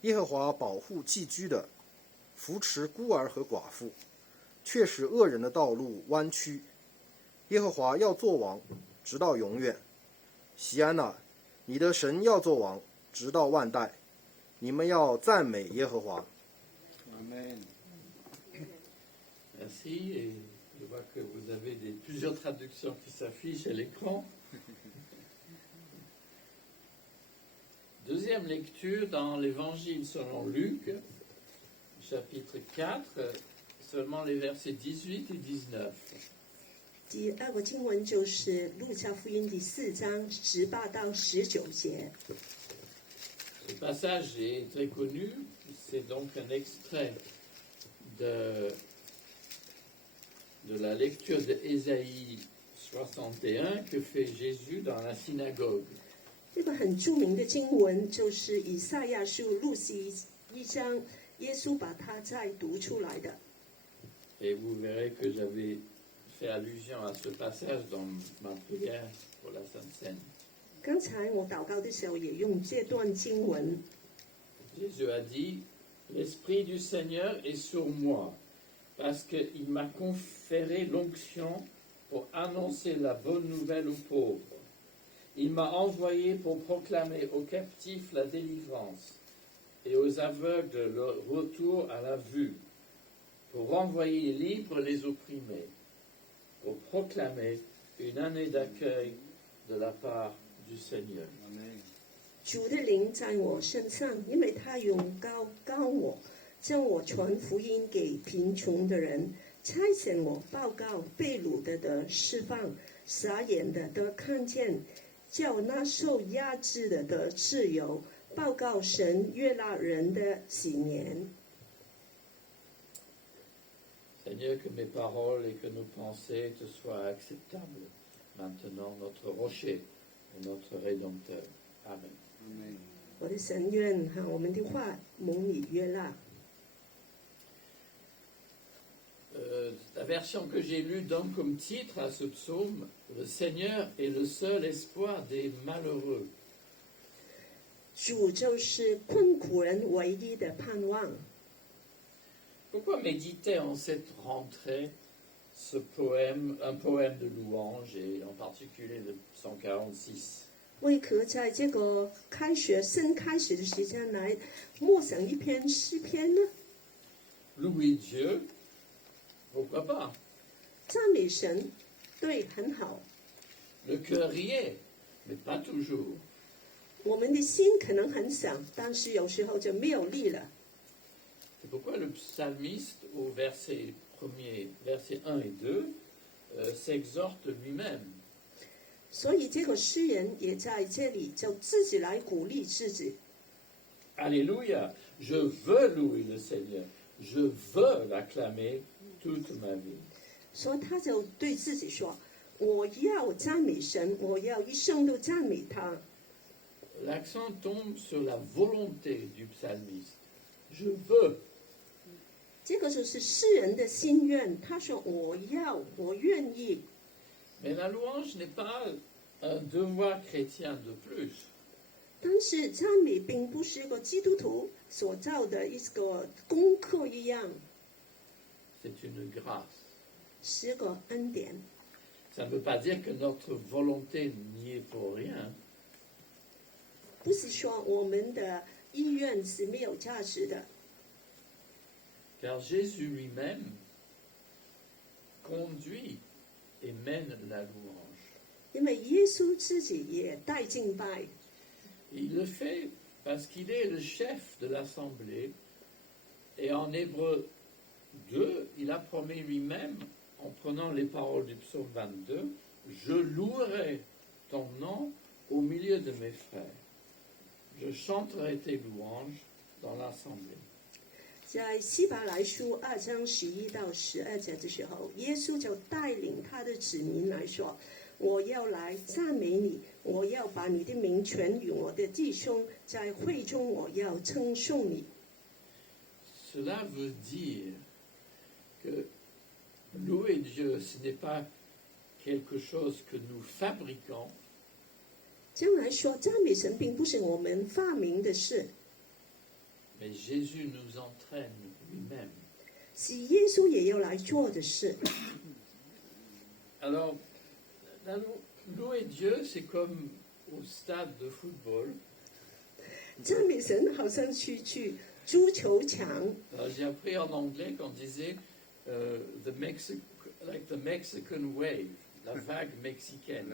耶和华保护寄居的，扶持孤儿和寡妇，却使恶人的道路弯曲。耶和华要做王，直到永远。锡安哪，你的神要做王，直到万代。你们要赞美耶和华。Amen. Merci. Et je vois que vous avez plusieurs traductions qui s'affichent à l'écran. Deuxième lecture dans l'Évangile selon Luc, chapitre 4, seulement les versets 18 et 19. 第二个经文就是路加福音第4章18到19节。 Ce passage est très connu, c'est donc un extrait de la lecture de Ésaïe 61 que fait Jésus dans la synagogue. 这个很著名的经文就是以赛亚书路西1章，耶稣把它再读出来的。 Et vous verrez que j'avais fait allusion à ce passage dans ma prière pour la Sainte Seine. 刚才我祷告的时候也用这段经文。 Jésus a dit, l'Esprit du Seigneur est sur moi, parce qu'il m'a conféré l'onction pour annoncer la bonne nouvelle aux pauvres. Il m'a envoyé pour proclamer aux captifs la délivrance et aux aveugles le retour à la vue, pour renvoyer libres les opprimés, pour proclamer une année d'accueil de la part du Seigneur. 主的灵在我身上，因为他用高我，将我传福音给贫穷的人，差遣我报告被掳的得释放，傻眼的得看见，叫那受压制的得自由，报告神悦纳人的喜年。 Seigneur, que mes paroles et que nos pensées te soient acceptables. Maintenant, notre rocher et notre rédempteur. Amen. 我的神愿我们的话蒙你悦纳。 La version que j'ai lue donne comme titre à ce psaume « Le Seigneur est le seul espoir des malheureux ». 主就是困苦人唯一的盼望。 Pourquoi méditer en cette rentrée ce poème, un poème de louange et en particulier le 146? 为何在这个新开始的时间来默想一篇诗篇呢？ Louer Dieu, pourquoi pas? 赞美神，对，很好。 Le cœur y est, mais pas toujours. 我们的心可能很想，但是有时候就没有力了。 C'est pourquoi le psalmiste, au verset 1 et 2, s'exhorte lui-même. 所以这个诗人也在这里就自己来鼓励自己。 Alléluia, je veux louer le Seigneur, je veux l'acclamer toute ma vie. 所以他就对自己说：“我要赞美神，我要一生都赞美他。” L'accent tombe sur la volonté du psalmiste. Je veux. 这个就是诗人的心愿。他说：“我要，我愿意。” Mais la louange n'est pas un devoir chrétien de plus. 但是赞美并不是个基督徒所造的一个功课一样， C'est une grâce. 是个恩典。 Ça ne veut pas dire que notre volonté n'y est pour rien. 不是说我们的意愿是没有价值的， Car Jésus lui-même conduit et mène la louange. 因为耶稣自己也带敬拜， Il le fait parce qu'il est le chef de l'assemblée. Et en Hébreu 2, il a promis lui-même, en prenant les paroles du psaume 22, « Je louerai ton nom au milieu de mes frères. Je chanterai tes louanges dans l'assemblée. » 在希伯来书2章11到12节的时候，耶稣就带领他的子民来说：“我要来赞美你，我要把你的名传与我的弟兄，在会中我要称颂你。” Cela veut dire que louer Dieu, ce n'est pas quelque chose que nous fabriquons, 这样来说，赞美神并不是我们发明的事， mais Jésus nous entraîne lui-même. 是耶稣也要来做的事。 Alors, louer Dieu, c'est comme au stade de football. 赞美神好像去足球场， Alors, j'ai appris en anglais qu'on disait like the Mexican wave, la vague mexicaine.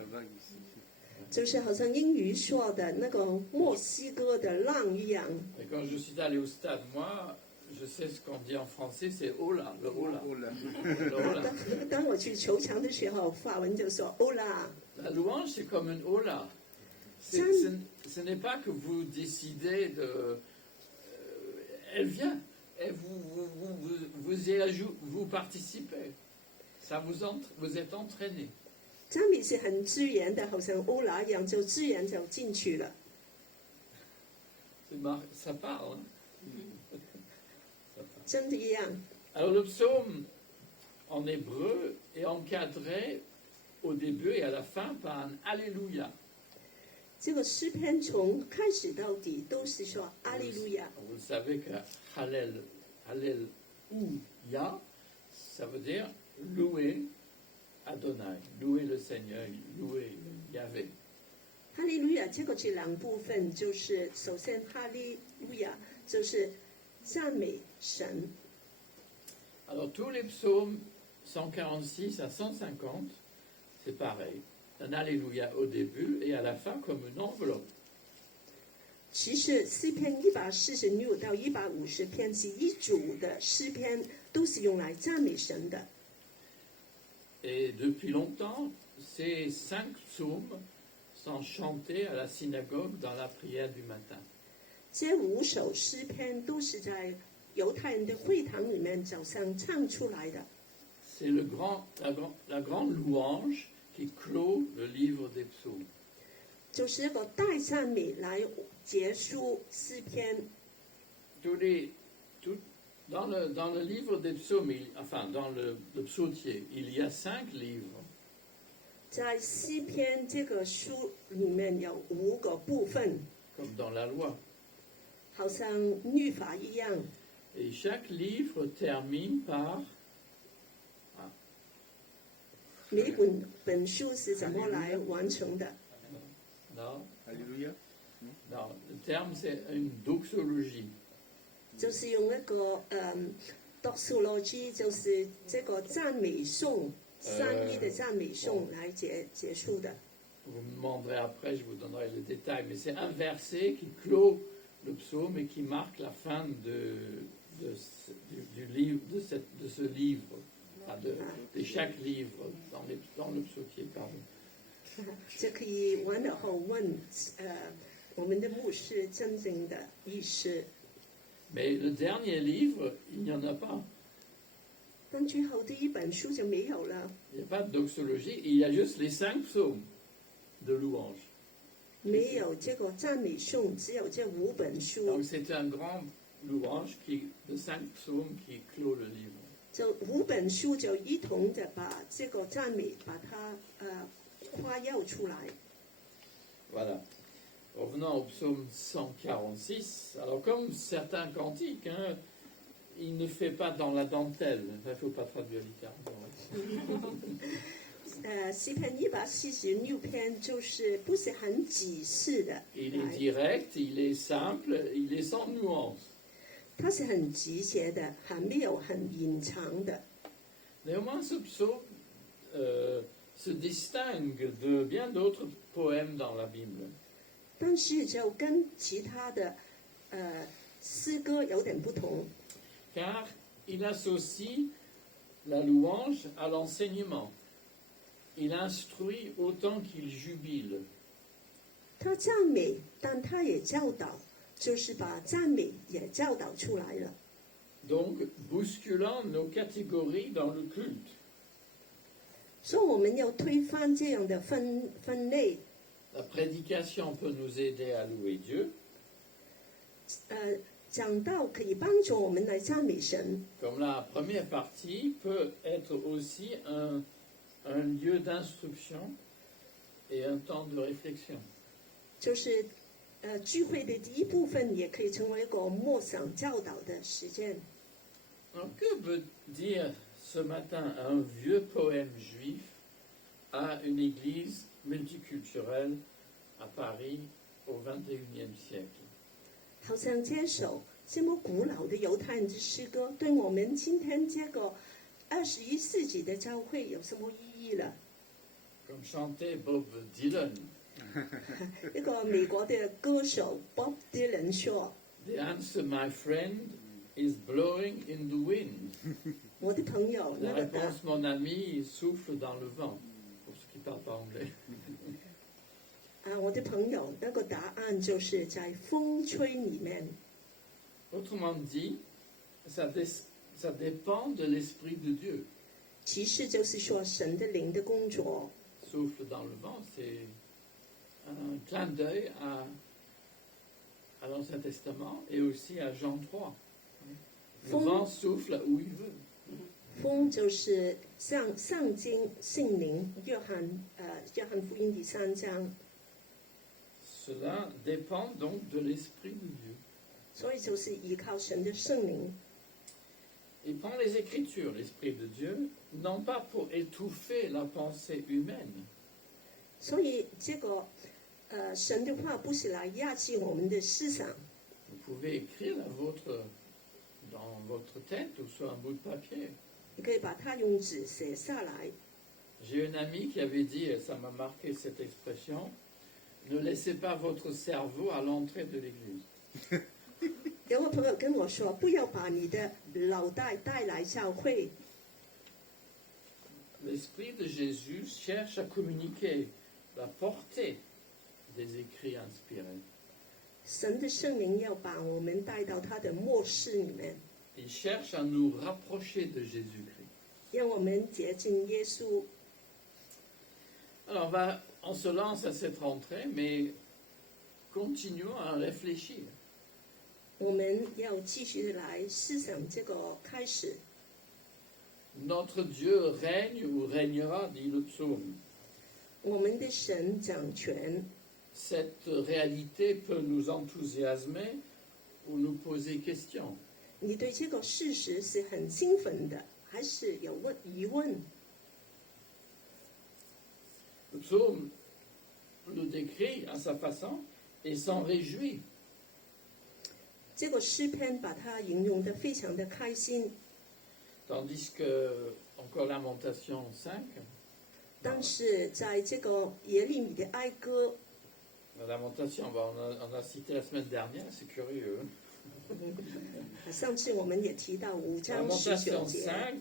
就是好像英语说的那个墨西哥的浪一样。 Et quand je suis allé au stade, moi, je sais ce qu'on dit en français, c'est hola, le hola. Le hola. 当我去球场的时候，法文就说欧啦。 La louange, c'est comme une hola. Ce n'est pas que vous décidez de... elle vient, et vous participez. Ça vous êtes entraîné. 赞美是很自然的，好像欧啦一样，就自然就进去了。 Ça parle. Hein? 真的一样。 Alors le psaume en hébreu est encadré au début et à la fin par un Alléluia. 这个诗篇从开始到底都是说阿利路亚。 Vous savez que Hallel Ouya, ça veut dire louer Adonai, louer le Seigneur, louer Yahvé. 哈利路亚这个是两部分，就是首先哈利路亚就是赞美神。Alors tous les psaumes 146 à 150, c'est pareil. Un Alléluia au début et à la fin comme une enveloppe. 其实诗篇146到150篇是一组的诗篇，都是用来赞美神的。 Et depuis longtemps, ces 5 psaumes sont chantés à la synagogue dans la prière du matin. 这5首诗篇都是在犹太人的会堂里面早上唱出来的。 C'est la grande louange qui clôt le livre des psaumes. 就是一个大赞美来结束诗篇。 Dans le livre des psaumes, dans le psautier, il y a 5 livres. 在诗篇这个书里面有5个部分， Comme dans la loi. 好像律法一样。 Et chaque livre termine par 每本书是怎么来完成的？ non, Alléluia. non, le terme c'est une doxologie. 就是用一个doxology，就是这个赞美颂，3一的赞美颂来结束的。 Vous me demanderez après, je vous donnerai le détail, mais c'est un verset qui clôt le psaume et qui marque la fin du livre, de ce livre, enfin de chaque livre dans le psautier, pardon. 这可以完了后问我们的牧师真正的意思。 Mais le dernier livre, il n'y en a pas. 但最后的一本书就没有了， Il n'y a pas de doxologie, il y a juste les 5 psaumes de louange. 没有这个赞美颂，只有这5本书 Donc。c'est un grand louange de 5 psaumes qui clôt le livre. 这5本书就一同的把这个赞美把它夸耀出来。 Voilà. Revenons au psaume 146. Alors, comme certains cantiques, hein, il ne fait pas dans la dentelle. Il ne faut pas traduire littéralement. 诗篇146篇就是不是很仔细的 Il est direct, il est simple, il est sans nuance. 它是很直接的，还没有很隐藏的。 Néanmoins, ce psaume se distingue de bien d'autres poèmes dans la Bible. 但是就跟其他的诗歌有点不同， Car il associe la louange à l'enseignement. Il instruit autant qu'il jubile. 他赞美，但他也教导，就是把赞美也教导出来了。 Donc bousculant nos catégories dans le culte. 所以我们要推翻这样的分类。 La prédication peut nous aider à louer Dieu, 讲道可以帮助我们来赞美神， comme la première partie peut être aussi un lieu d'instruction et un temps de réflexion. 就是聚会的第一部分也可以成为一个默想教导的实践。 Alors, que veut dire ce matin un vieux poème juif à une église multiculturelle à Paris au XXIe siècle? 好像这首这么古老的犹太人的诗歌，对我们今天这个21世纪的教会有什么意义了？ Comme chantait Bob Dylan, 一个美国的歌手 Bob Dylan 说 "The answer, my friend, is blowing in the wind." 我的朋友， La 那个答 réponse, mon ami, souffle dans le vent. Pour ceux qui ne parlent pas anglais. 我的朋友，那个答案就是在风吹里面。 Autrement dit, ça dépend de l'Esprit de Dieu. 其实就是说神的灵的工作。 Souffle dans le vent, c'est un clin d'œil à l'Ancien Testament et aussi à Jean 3. Le Fond. vent souffle où il veut. 风就是上经圣灵，约翰福音第3章， Cela dépend donc de l'Esprit de Dieu. 所以就是依靠神的圣灵。 Et prend les Écritures, l'Esprit de Dieu, non pas pour étouffer la pensée humaine, 所以这个神的话不是来压制我们的思想， vous pouvez écrire la vôtre dans votre tête ou sur un bout de papier. 你可以把它用纸写下来。 J'ai une amie qui avait dit, et ça m'a marqué cette expression, ne laissez pas votre cerveau à l'entrée de l'église. 有个朋友跟我说，不要把你的脑袋带来教会。 L'Esprit de Jésus cherche à communiquer la portée des écrits inspirés. 神的圣灵要把我们带到他的末世里面， Il cherche à nous rapprocher de Jésus-Christ. 让我们接近耶稣。 Alors on se lance à cette rentrée, mais continuons à réfléchir. 我们要继续来思想这个开始。 Notre Dieu règne ou régnera, dit le psaume. 我们的神掌权， Cette réalité peut nous enthousiasmer ou nous poser question. 你对这个事实是很兴奋的，还是有疑问？ Le psaume le décrit à sa façon et s'en réjouit. 这个诗篇把它形容得非常的开心， Tandis que, encore Lamentation 5, 但是在这个耶利米的哀歌， la Lamentation, on a cité la semaine dernière, c'est curieux. 上次我们也提到5章19 Lamentation 节， 5,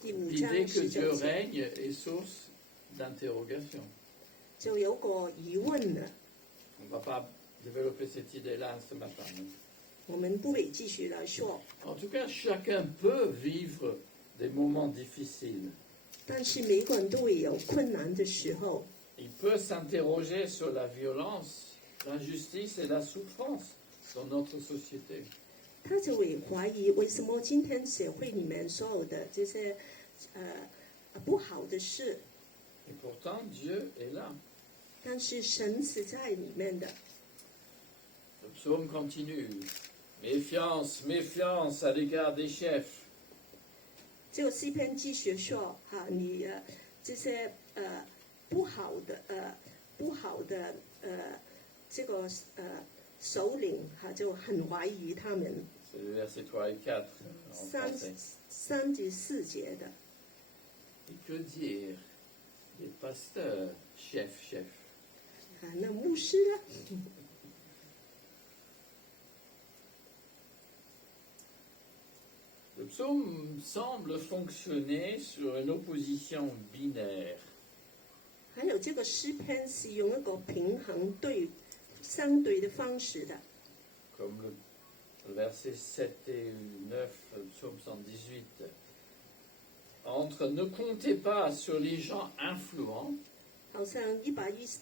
第5章 l'idée que Dieu 19节 règne est source d'interrogation. 就有个疑问了。 On ne va pas développer cette idée-là ce matin. 我们不会继续来说， En tout cas, chacun peut vivre des moments difficiles. 但是每个人都会有困难的时候， Il peut s'interroger sur la violence, l'injustice et la souffrance dans notre société. 他就会怀疑为什么今天社会里面所有的这些不好的事， Et pourtant, Dieu est là. 但是神是在里面的。 Le psaume continue. Méfiance, méfiance à l'égard des chefs. 这个诗篇继续说哈，你这些不好的这个首领哈就很怀疑他们。 C'est le verset 3 et 4 en français. 34节的。 Et que dire des pasteurs, chefs. 那牧师呢？ Le psaume semble fonctionner sur une opposition binaire. 还有这个诗篇是用一个平衡相对的方式的， Comme le verset 7 et 9, le psaume 118. Entre ne comptez pas sur les gens influents, 好像118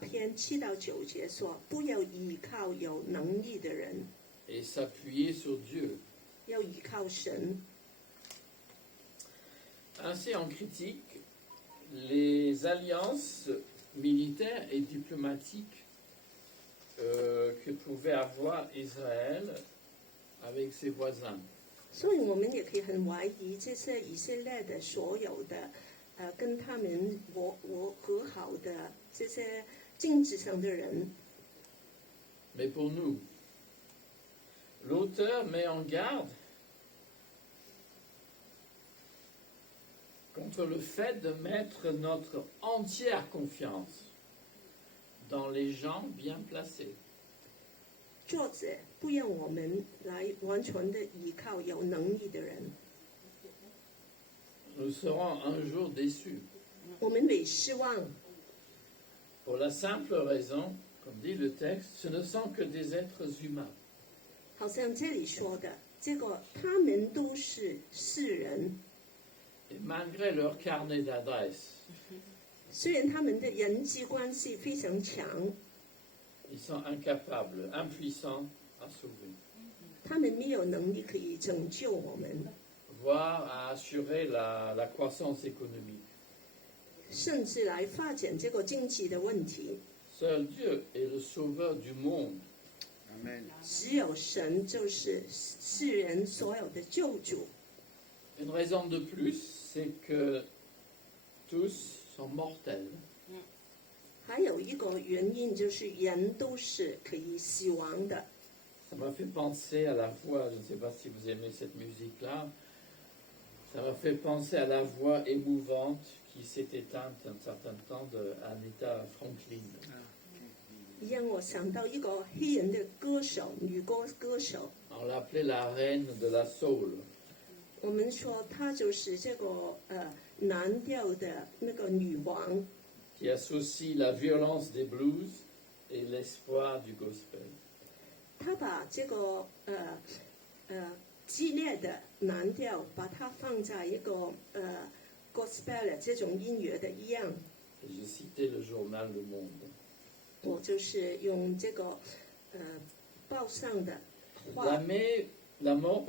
篇7到9节说，不要依靠有能力的人， et s'appuyer sur Dieu. 要依靠神。 Ainsi, en critique, les alliances militaires et diplomatiques que pouvait avoir Israël avec ses voisins. 所以我们也可以很怀疑这些以色列的所有的跟他们和好的这些政治上的人。 Mais pour nous, l'auteur met en garde contre le fait de mettre notre entière confiance dans les gens bien placés. 作者不让我们来完全的依靠有能力的人， Nous serons un jour déçus. 我们会失望。 Pour la simple raison, comme dit le texte, ce ne sont que des êtres humains. 好像这里说的，这个他们都是世人， Et malgré leur carnet d'adresse, 虽然他们的人际关系非常强， ils sont incapables, impuissants à sauver, 他们没有能力可以拯救我们， voire à assurer la croissance économique. 甚至来发展这个经济的问题。 Seul Dieu est le sauveur du monde. Amen. 只有神就是世人所有的救主。 Une raison de plus, c'est que tous sont mortels. 还有一个原因就是人都是可以死亡的， Ça m'a fait penser à la voix, je ne sais pas si vous aimez cette musique-là, ça m'a fait penser à la voix émouvante qui s'est éteinte un certain temps de Anita Franklin. 让我想到一个黑人的歌手，女歌手， On l'appelait la reine de la soul. 我们说她就是这个蓝调的那个女王， Qui associe la violence des blues et l'espoir du gospel. 她把这个激烈的蓝调，把它放在一个gospel 的这种音乐的一样。 Et je citais le journal Le Monde. 我就是用这个报上的 La, 话， la mort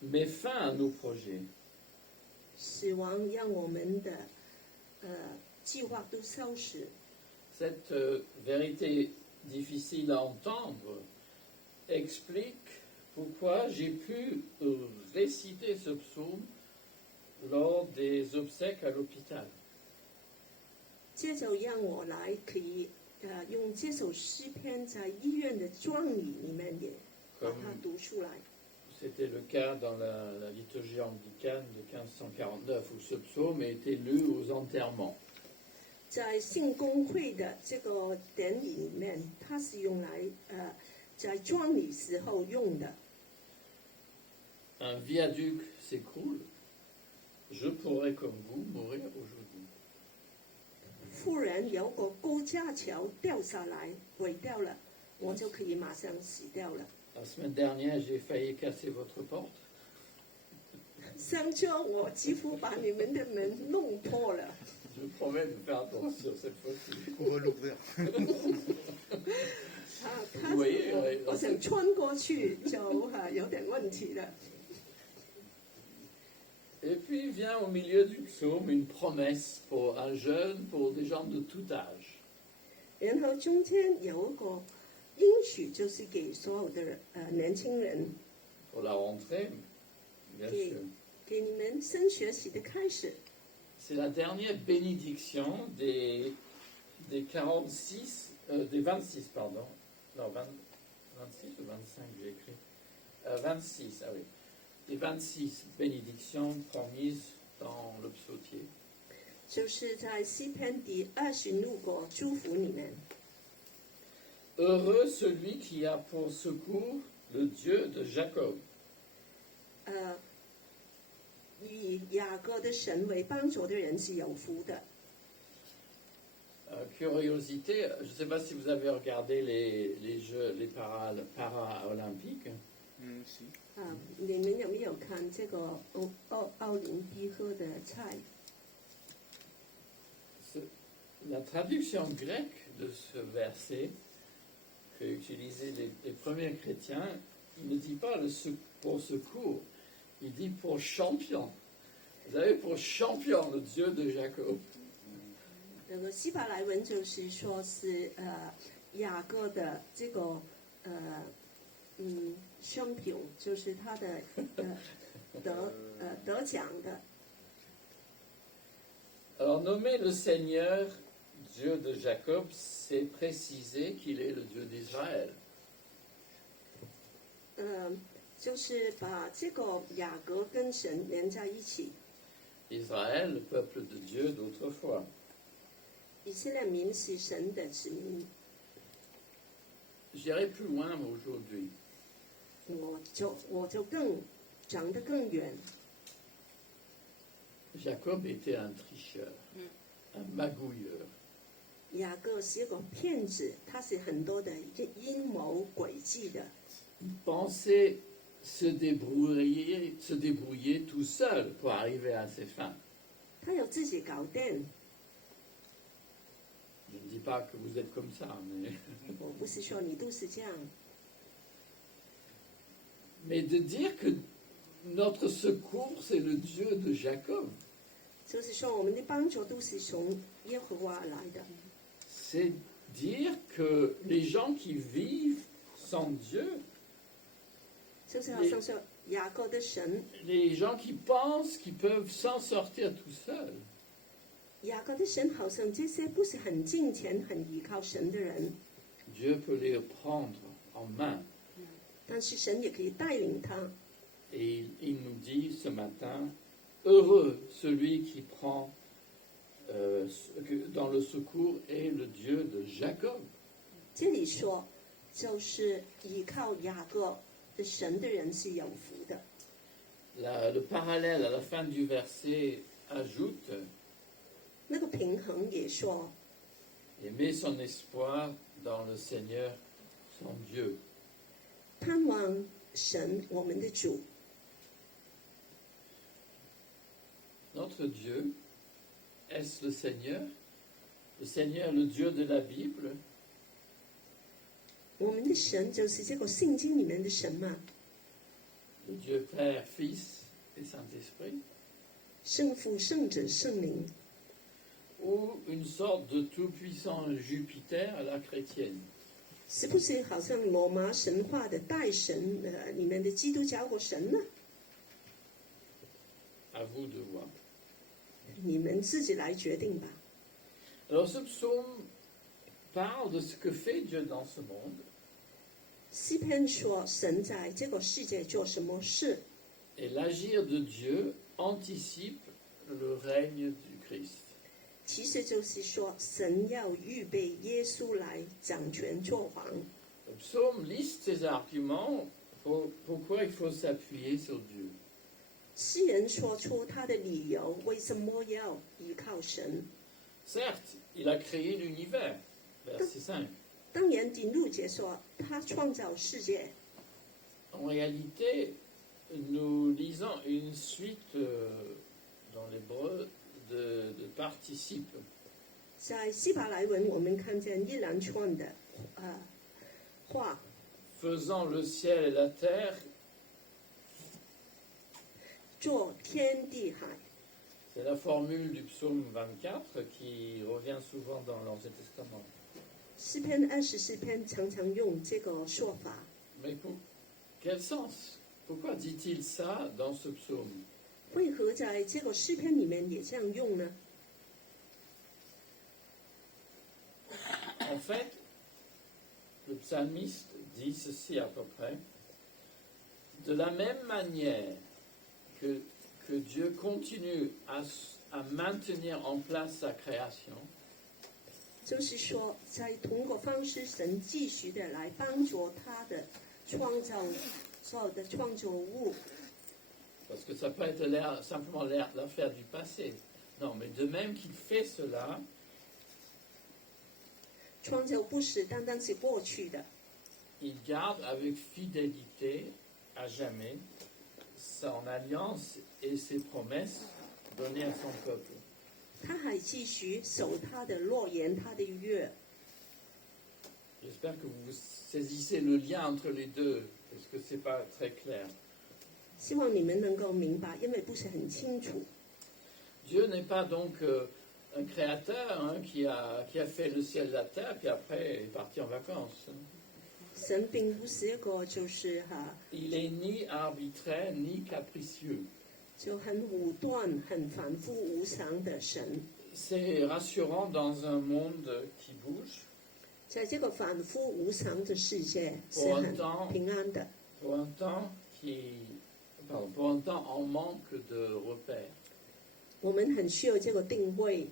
met fin à nos projets. 死亡让我们的计划都消失。 Cette vérité difficile à entendre explique pourquoi j'ai pu réciter ce psaume lors des obsèques à l'hôpital. 这就让我来可以用这首诗篇在医院的葬礼里面也把它读出来。 C'était le cas dans la liturgie anglicane de 1549 où ce psaume a été lu aux enterrements. 在信公会的这个典礼里面，它是用来在葬礼时候用的。 Un viaduc s'écroule, je pourrais comme vous mourir aujourd'hui. 忽然有个高架桥掉下来，毁掉了，我就可以马上死掉了。 La semaine dernière, j'ai failli casser votre porte. 上周我几乎把你们的门弄破了。 Je promets de faire attention cette fois-ci. On va l'ouvrir. 他我想穿过去就有点问题了。 Et puis vient au milieu du psaume une promesse pour un jeune, pour des gens de tout âge. 然后中间有一个应许，就是给所有的年轻人， Pour la rentrée, bien Ok. sûr. 给你们新学习的开始。 C'est la dernière bénédiction des 46, des 26, pardon. Non, 26 ou 25, j'ai écrit. 26, ah oui. Les 26 bénédictions promises dans le psautier. 就是在诗篇第26个祝福里面， Heureux celui qui a pour secours le Dieu de Jacob. 以雅各的神为帮助的人是有福的。 Curiosité, je ne sais pas si vous avez regardé les Jeux, les para-olympiques. 行。你们有没有看这个奥林匹克的赛？ La traduction grecque de ce verset que utilisaient les premiers chrétiens, il ne dit pas pour secours, il dit pour champion. Vous avez pour champion le Dieu de Jacob. 那个希伯来文就是说是雅各的这个champion，就是他的得奖的。 Alors nommer le Seigneur Dieu de Jacob, c'est préciser qu'il est le Dieu d'Israël. 就是把这个雅各跟神连在一起。 Israël, le peuple de Dieu d'autrefois. 以色列民是神的子民， J'irai plus loin aujourd'hui. 我就更讲得更远。 Jacob était un tricheur, un magouilleur. 雅各是一个骗子，他是很多的阴谋诡计的。 Il pensait se débrouiller tout seul pour arriver à ses fins. 他有自己搞定， Je ne dis pas que vous êtes comme ça,我不是说你都是这样， mais de dire que notre secours, c'est le Dieu de Jacob, 就是说我们的帮助都是从耶和华来的。 c'est dire que les gens qui vivent sans Dieu, 就是好像说雅各的神， les gens qui pensent qu'ils peuvent s'en sortir tout seuls, 雅各的神好像这些不是很敬虔、很依靠神的人， Dieu peut les prendre en main. 但是神也可以带领他。 Et il nous dit ce matin, heureux celui qui prend dans le secours est le Dieu de Jacob. 这里说，就是依靠雅各的神的人是有福的。 Le parallèle à la fin du verset ajoute, 那个平衡也说， et met son espoir dans le Seigneur, son Dieu. 盼望神我们的主。 Notre Dieu, est-ce le Seigneur? Le Seigneur, le Dieu de la Bible? 我们的神就是这个圣经里面的神嘛， Le Dieu Père, Fils et Saint-Esprit? 圣父、圣子、圣灵， Ou une sorte de tout-puissant Jupiter à la chrétienne? 是不是好像罗马神话的代神里面的基督教国神呢？ À vous de voir. 你们自己来决定吧。 Alors ce psaume parle de ce que fait Dieu dans ce monde 诗篇说，神在这个世界做什么事， et l'agir de Dieu anticipe le règne du Christ. 其实就是说，神要预备耶稣来掌权作王。 Le psaume liste ses arguments pour pourquoi il faut s'appuyer sur Dieu. 诗人说出他的理由，为什么要依靠神。 Certes, il a créé l'univers, verset 5. 当然，顶路节说他创造世界， En réalité, nous lisons une suite dans l'hébreu de participes. 在希伯来文我们看见一连串的话， Faisant le ciel et la terre, 做天地海。 c'est la formule du psaume 24 qui revient souvent dans l'Ancien Testament. 诗篇24篇常常用这个说法， Mais pour quel sens? Pourquoi dit-il ça dans ce psaume? 为何在这个诗篇里面也这样用呢？ En fait, le psalmiste dit ceci à peu près. De la même manière que Dieu continue à maintenir en place sa création, 就是说，在同个方式，神继续的来帮助他的创造所有的创作物， parce que ça peut être simplement l'affaire du passé. Non, mais de même qu'il fait cela, 创造不是单单是过去的， il garde avec fidélité à jamais son alliance et ses promesses données à son peuple. 他还继续守他的诺言，他的约。 J'espère que vous saisissez le lien entre les deux, parce que ce n'est pas très clair. 希望你们能够明白，因为不是很清楚。 Dieu n'est pas donc un créateur qui a fait le ciel et la terre, puis après est parti en vacances. 神并不是一个就是Il est ni arbitraire ni capricieux. 就很武断、很反复无常的神。 C'est rassurant dans un monde qui bouge, 在这个反复无常的世界是很平安的。 pour un temps en manque de repères. 我们很需要这个定位。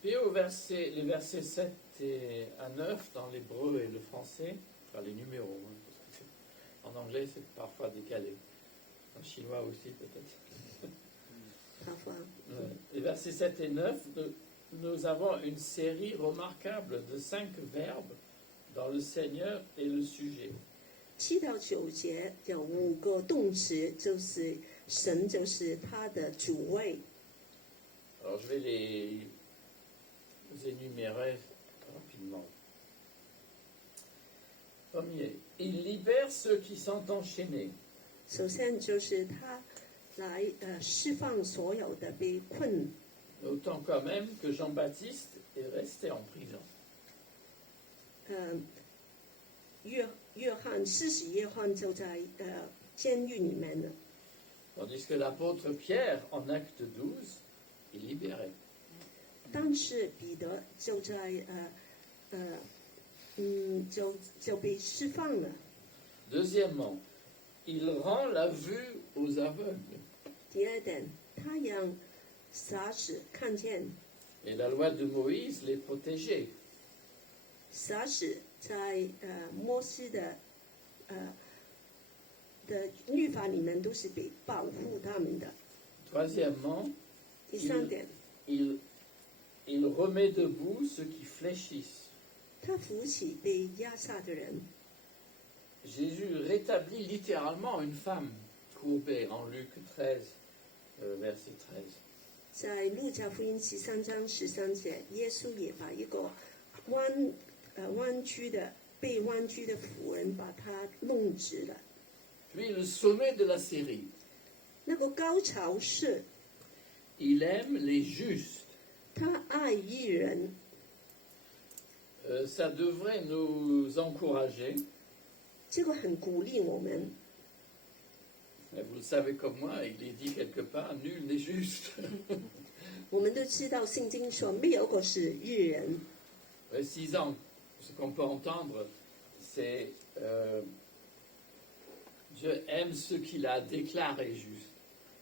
Puis les versets 7 à 9 dans l'hébreu et le français, enfin les numéros, hein, parce que en anglais c'est parfois décalé. En chinois aussi peut-être. Les versets 7 et 9, nous avons une série remarquable de 5 verbes dans le Seigneur et le sujet. 7到9节有5个动词，就是神就是他的主位。 Alors je vais les énumérer rapidement. Premier, il libère ceux qui sont enchaînés. 首先就是他来释放所有的被困。 Autant quand même que Jean-Baptiste est resté en prison. 约翰施洗约翰就在监狱里面了。 Tandis que l'apôtre Pierre, en acte 12, est libéré. 但是彼得就在就被释放了。Deuxièmement, il rend la vue aux aveugles. 第二点，他让傻子看见， Et la loi de Moïse les protégeait. 傻子在摩西的律法里面都是被保护他们的。 Troisièmement, 第三点， il remet debout ceux qui fléchissent. 他扶起被压下的人。 Jésus rétablit littéralement une femme courbée en Luc 13, verset 13. 在路加福音13章13节，耶稣也把一个被弯曲的妇人把他弄直了。 Puis le sommet de la série. 那个高潮是 Il aime les justes. 他爱义人， Ça devrait nous encourager. 这个很鼓励我们。 Vous le savez comme moi, il est dit quelque part, nul n'est juste. 我们都知道圣经说没有个是义人， 6 ans, ce qu'on peut entendre, c'est Dieu aime ceux qu'il a déclarés justes.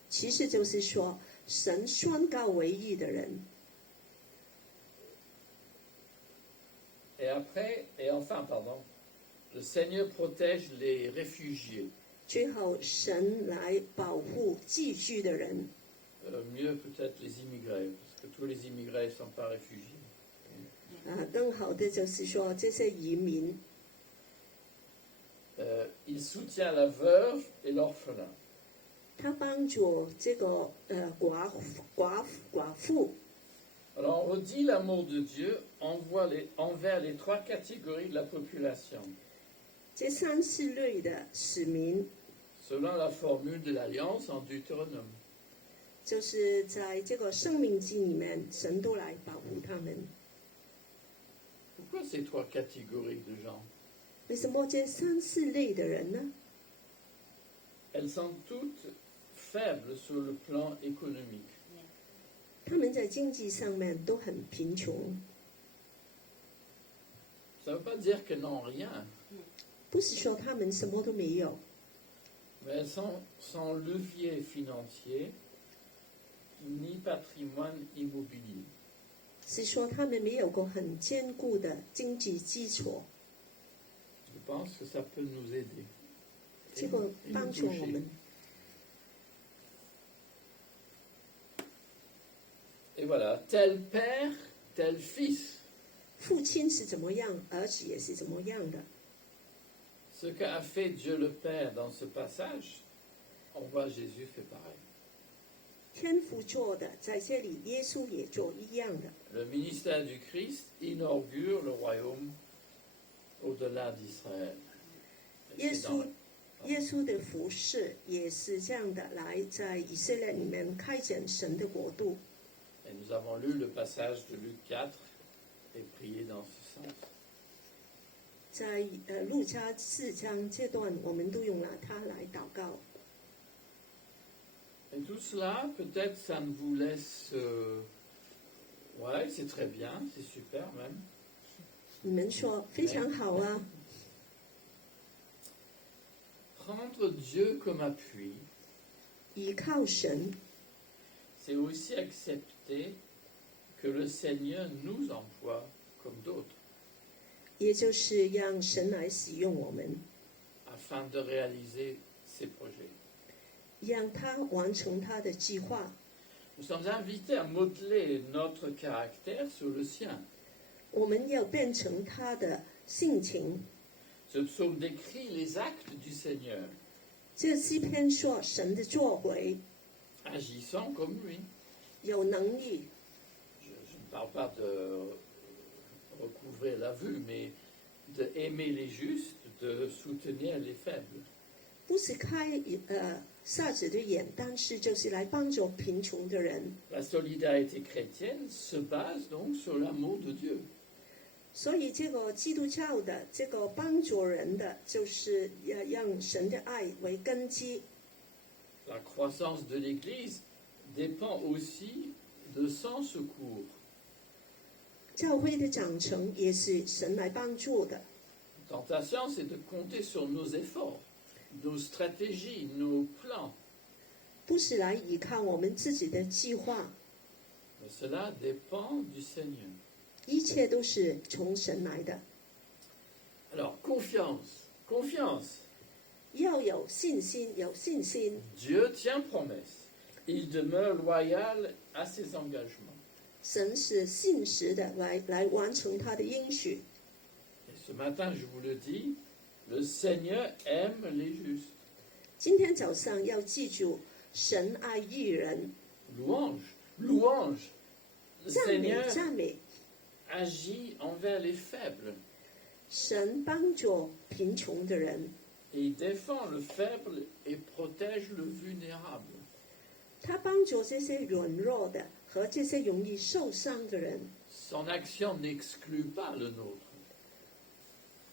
其实就是说神宣告为义的人。 Et enfin, le Seigneur protège les réfugiés. 最后神来保护寄居的人， Mieux peut-être les immigrés, parce que tous les immigrés ne sont pas réfugiés. 更好的就是说这些移民， Il soutient la veuve et l'orphelin. 他帮助这个寡妇。 Alors on redit l'amour de Dieu envers les 3 catégories de la population, 这三四类的使民， selon la formule de l'Alliance en Deutéronome. 就是在这个生命记里面，神都来保护他们。 Pourquoi ces 3 catégories de gens? 为什么这三四类的人呢？ Elles sont toutes faibles sur le plan économique. 他们在经济上面都很贫穷， Ça ne veut pas dire qu'elles n'ont rien, 不是说他们什么都没有， mais elles sont sans levier financier ni patrimoine immobilier. 是说他们没有个很坚固的经济基础， Je pense que ça peut nous aider. 这个帮助我们。 Et voilà, tel père, tel fils. 父亲是怎么样，儿子也是怎么样的。 Ce qu'a fait Dieu le Père dans ce passage, on voit Jésus fait pareil. 天父做的，在这里耶稣也做一样的。 Le ministère du Christ inaugure le royaume au-delà d'Israël. Et 耶 c'est dans 稣耶稣的服饰也是这样的，来在以色列里面开展神的国度。 Et nous avons lu le passage de Luc 4 et prié dans ce sens. 在路加4章这段，我们都用了它来祷告。 Et tout cela, peut-être, ça ne vous laisse... Ouais, c'est très bien, c'est super même. 你们说非常好啊， Prendre Dieu comme appui, 依靠神， c'est aussi accepter que le Seigneur nous emploie comme d'autres, 也就是让神来使用我们， afin de réaliser ses projets. 让他完成他的计划。 Nous sommes invités à modeler notre caractère sur le sien. 我们要变成他的性情。 Ce psaume décrit les actes du Seigneur, 这个诗篇说神的作为 agissant comme lui. 有能力， Je ne parle pas de recouvrer la vue, mais d'aimer les justes, de soutenir les faibles. 不是开傻子的眼，但是就是来帮助贫穷的人。 La solidarité chrétienne se base donc sur l'amour de Dieu. 所以这个基督教的这个帮助人的，就是要让神的爱为根基。 La croissance de l'Église dépend aussi de son secours. 教会的长成也是神来帮助的。tentation, c'est de compter sur nos efforts, nos stratégies, nos plans. 不是来依靠我们自己的计划， Mais cela dépend du Seigneur. 一切都是从神来的。 Alors, confiance. 要有信心，有信心。 Dieu tient promesse. Il demeure loyal à ses engagements. 神是信实的来完成他的应许。 Et ce matin, je vous le dis, le Seigneur aime les justes. 今天早上要记住，神爱义人， Louange. Le 赞美 Seigneur 赞美。 agit envers les faibles. 神帮助贫穷的人， Et il défend le faible et protège le vulnérable. 他帮助这些软弱的和这些容易受伤的人。 Son action n'exclut pas le nôtre.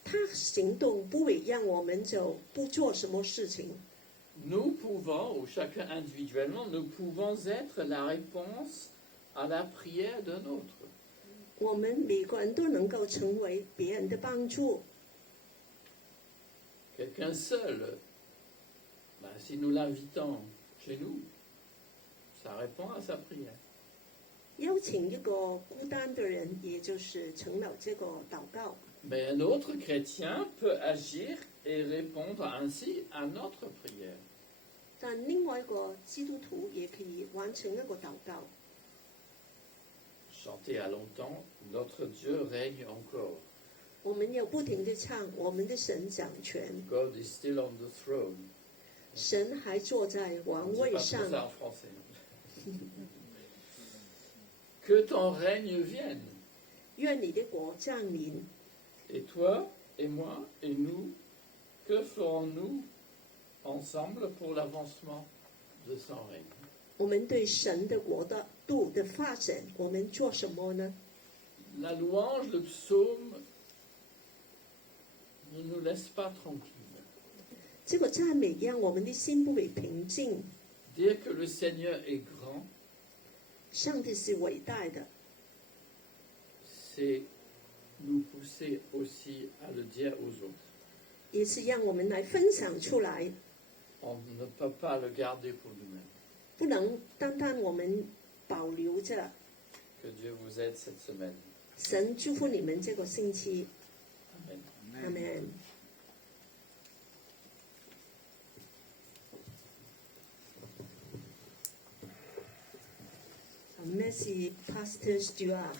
他行动不会让我们就不做什么事情。 Nous pouvons, ou chacun individuellement, nous pouvons être la réponse à la prière d'un autre. 我们每个人都能够成为别人的帮助。 Quelqu'un seul, si nous l'invitons chez nous, ça répond à sa prière. 邀请一个孤单的人，也就是成了这个祷告。 Mais un autre chrétien peut agir et répondre ainsi à notre prière. 但另外一个基督徒也可以完成那个祷告。 Chanter à longtemps, notre Dieu règne encore. 我们要不停地唱，我们的神掌权， God is still on the throne. 神还坐在 On 王 ne dit 位 pas trop 上。 ça en français. Que ton règne vienne. 愿你的国降临。 Et toi, et moi, et nous, que ferons-nous ensemble pour l'avancement de son règne? 我们对神的国的度的发展，我们做什么呢？ La louange, le psaume ne nous laisse pas tranquilles. 这个赞美让我们的心不会平静。 Dire que le Seigneur est grand, 上帝是伟大的， c'est nous pousser aussi à le dire aux autres. 也是让我们来分享出来， On ne peut pas le garder pour nous-mêmes. 不能单单我们保留着。 Que Dieu vous aide cette semaine. 神祝福你们这个星期， Amen. 阿门。Merci, Pasteur Stuart。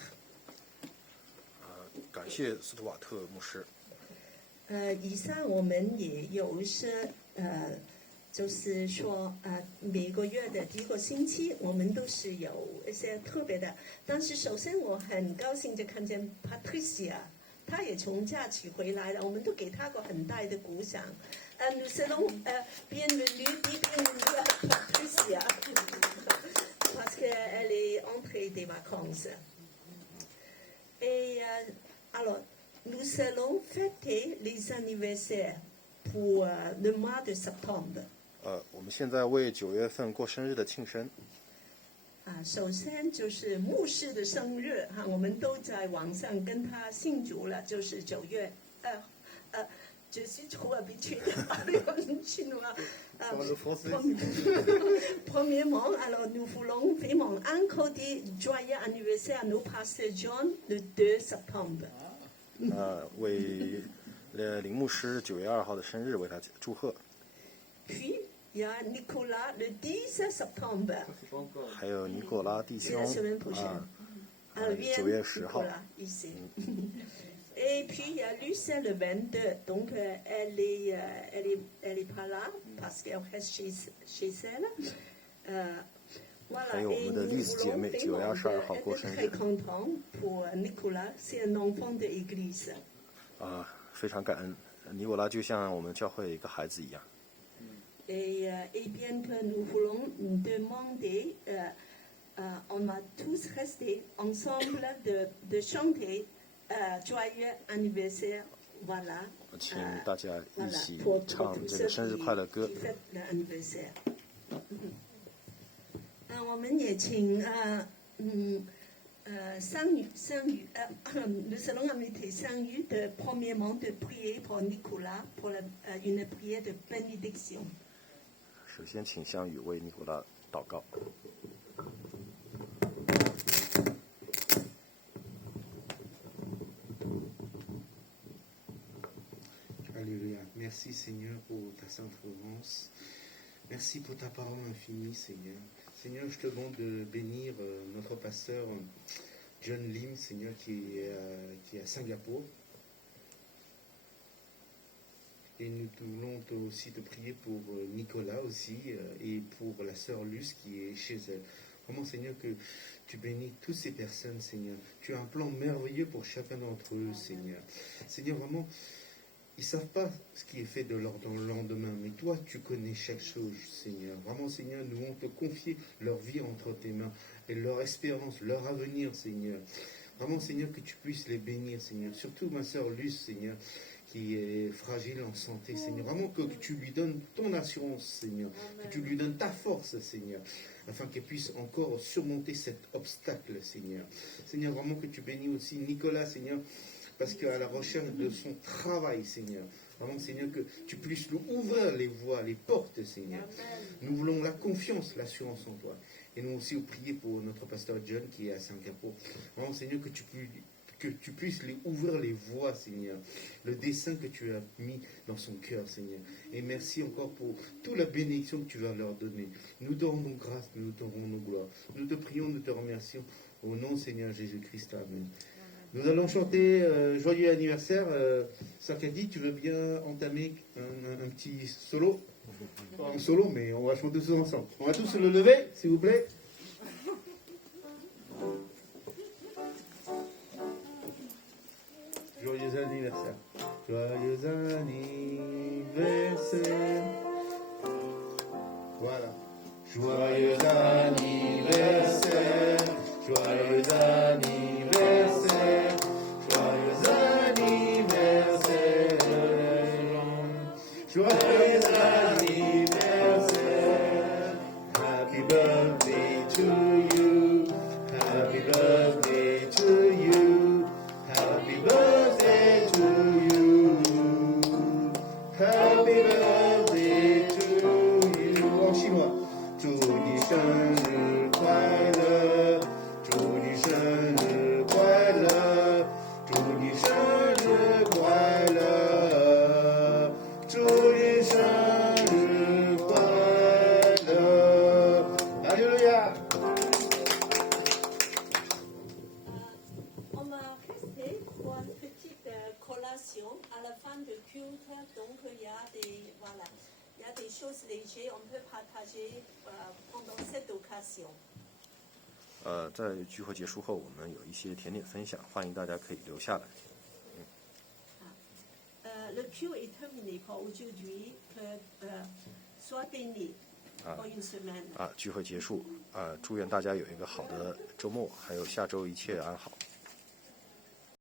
感谢斯图瓦特牧师。以上我们也有一些就是说每个月的第一个星期，我们都是有一些特别的。但是首先我很高兴就看见 Patricia， 她也从假期回来了，我们都给她个很大的鼓掌。Nous allons bienvenue à Patricia parce qu'elle est entrée des vacances. Et alors, nous allons fêter les anniversaires pour le mois de septembre. 我们现在为9月份过生日的庆生。首先就是牧师的生日哈，我们都在网上跟他庆祝了，就是9月je suis trop habituée à continuer. Premièrement, alors nous voulons vraiment encore dire joyeux anniversaire à nos pasteurs John le 2 septembre. 为林牧师9月2号的生日为他祝贺。 Puis il y a Nicolas le 10 septembre. 还有尼古拉弟 C'est 兄 la semaine prochaine. Vient 9月10号。 Nicolas ici. Et puis il y a Lucelle le 22. Donc elle est pas là parce qu'elle reste chez elle. Voilà. 还有我 Et 们的 nous 丽子姐 voulons 妹9月 vraiment 22号过 être 生 très 日。 contents pour Nicolas. C'est un enfant de l'église. 非常感恩，尼古拉就像我们教会一个孩子一样。 Et bien que nous voulons demander, on va tous rester ensemble de chanter joyeux anniversaire, voilà. 请大家一 Voilà, 起 pour 唱 tous 这 ceux 个生日快乐歌 qui。fêtent l'anniversaire. 我们也请 nous allons inviter Saint-Yu premièrement de prier pour Nicolas pour une prière de bénédiction. 首先，请香宇为尼古拉祷告。 Alléluia. Merci Seigneur pour ta sainte présence. Merci pour ta parole infinie Seigneur. Seigneur, je te demande de bénir notre pasteur John Lim, Seigneur, qui est à Singapour. Et nous voulons aussi te prier pour Nicolas aussi et pour la sœur Luce qui est chez elle. Vraiment Seigneur, que tu bénis toutes ces personnes Seigneur. Tu as un plan merveilleux pour chacun d'entre eux Seigneur. Seigneur, vraiment, ils ne savent pas ce qui est fait de leur dans le lendemain, mais toi, tu connais chaque chose, Seigneur. Vraiment, Seigneur, nous voulons te confier leur vie entre tes mains et leur espérance, leur avenir, Seigneur. Vraiment, Seigneur, que tu puisses les bénir, Seigneur. Surtout ma sœur Luce, Seigneur, qui est fragile en santé, Seigneur. Vraiment que tu lui donnes ton assurance, Seigneur. Que tu lui donnes ta force, Seigneur, afin qu'elle puisse encore surmonter cet obstacle, Seigneur. Seigneur, vraiment que tu bénis aussi Nicolas, Seigneur, parce qu'à la recherche de son travail, Seigneur, vraiment, Seigneur, que tu puisses lui ouvrir les voies, les portes, Seigneur. Nous voulons la confiance, l'assurance en toi. Et nous aussi prier pour notre pasteur John qui est à Singapour. Vraiment, Seigneur, que tu puisses lui ouvrir les voies, Seigneur. Le dessein que tu as mis dans son cœur, Seigneur. Et merci encore pour toute la bénédiction que tu vas leur donner. Nous te rendons grâce, nous te rendons gloire. Nous te prions, nous te remercions. Au nom, Seigneur Jésus-Christ. Amen. Nous allons chanter Joyeux anniversaire. Sakadi, tu veux bien entamer un petit solo? Pas un solo, mais on va chanter tous ensemble. On va tous se le lever, s'il vous plaît. Joyeux anniversaire. Joyeux anniversaire. Voilà. Joyeux anniversaire. Joyeux anniversaire. Joyeux anniversaire. Joyeux anniversaire. Happy birthday to you. Happy birthday to you. Happy birthday to you. Happy birthday to you. En chinois. 祝你生日快乐，祝你生日快乐，祝你生日快乐，祝你生日快乐。哈利路亚。 On va rester pour une petite collation à la fin du culte. Donc il y a des choses légères, on peut partager pendant cette occasion. 在聚会结束后，我们有一些甜点分享，欢迎大家可以留下来。 Le culte est terminé pour aujourd'hui. Sois béni pour une semaine. 聚会结束，祝愿大家有一个好的周末，还有下周一切安好。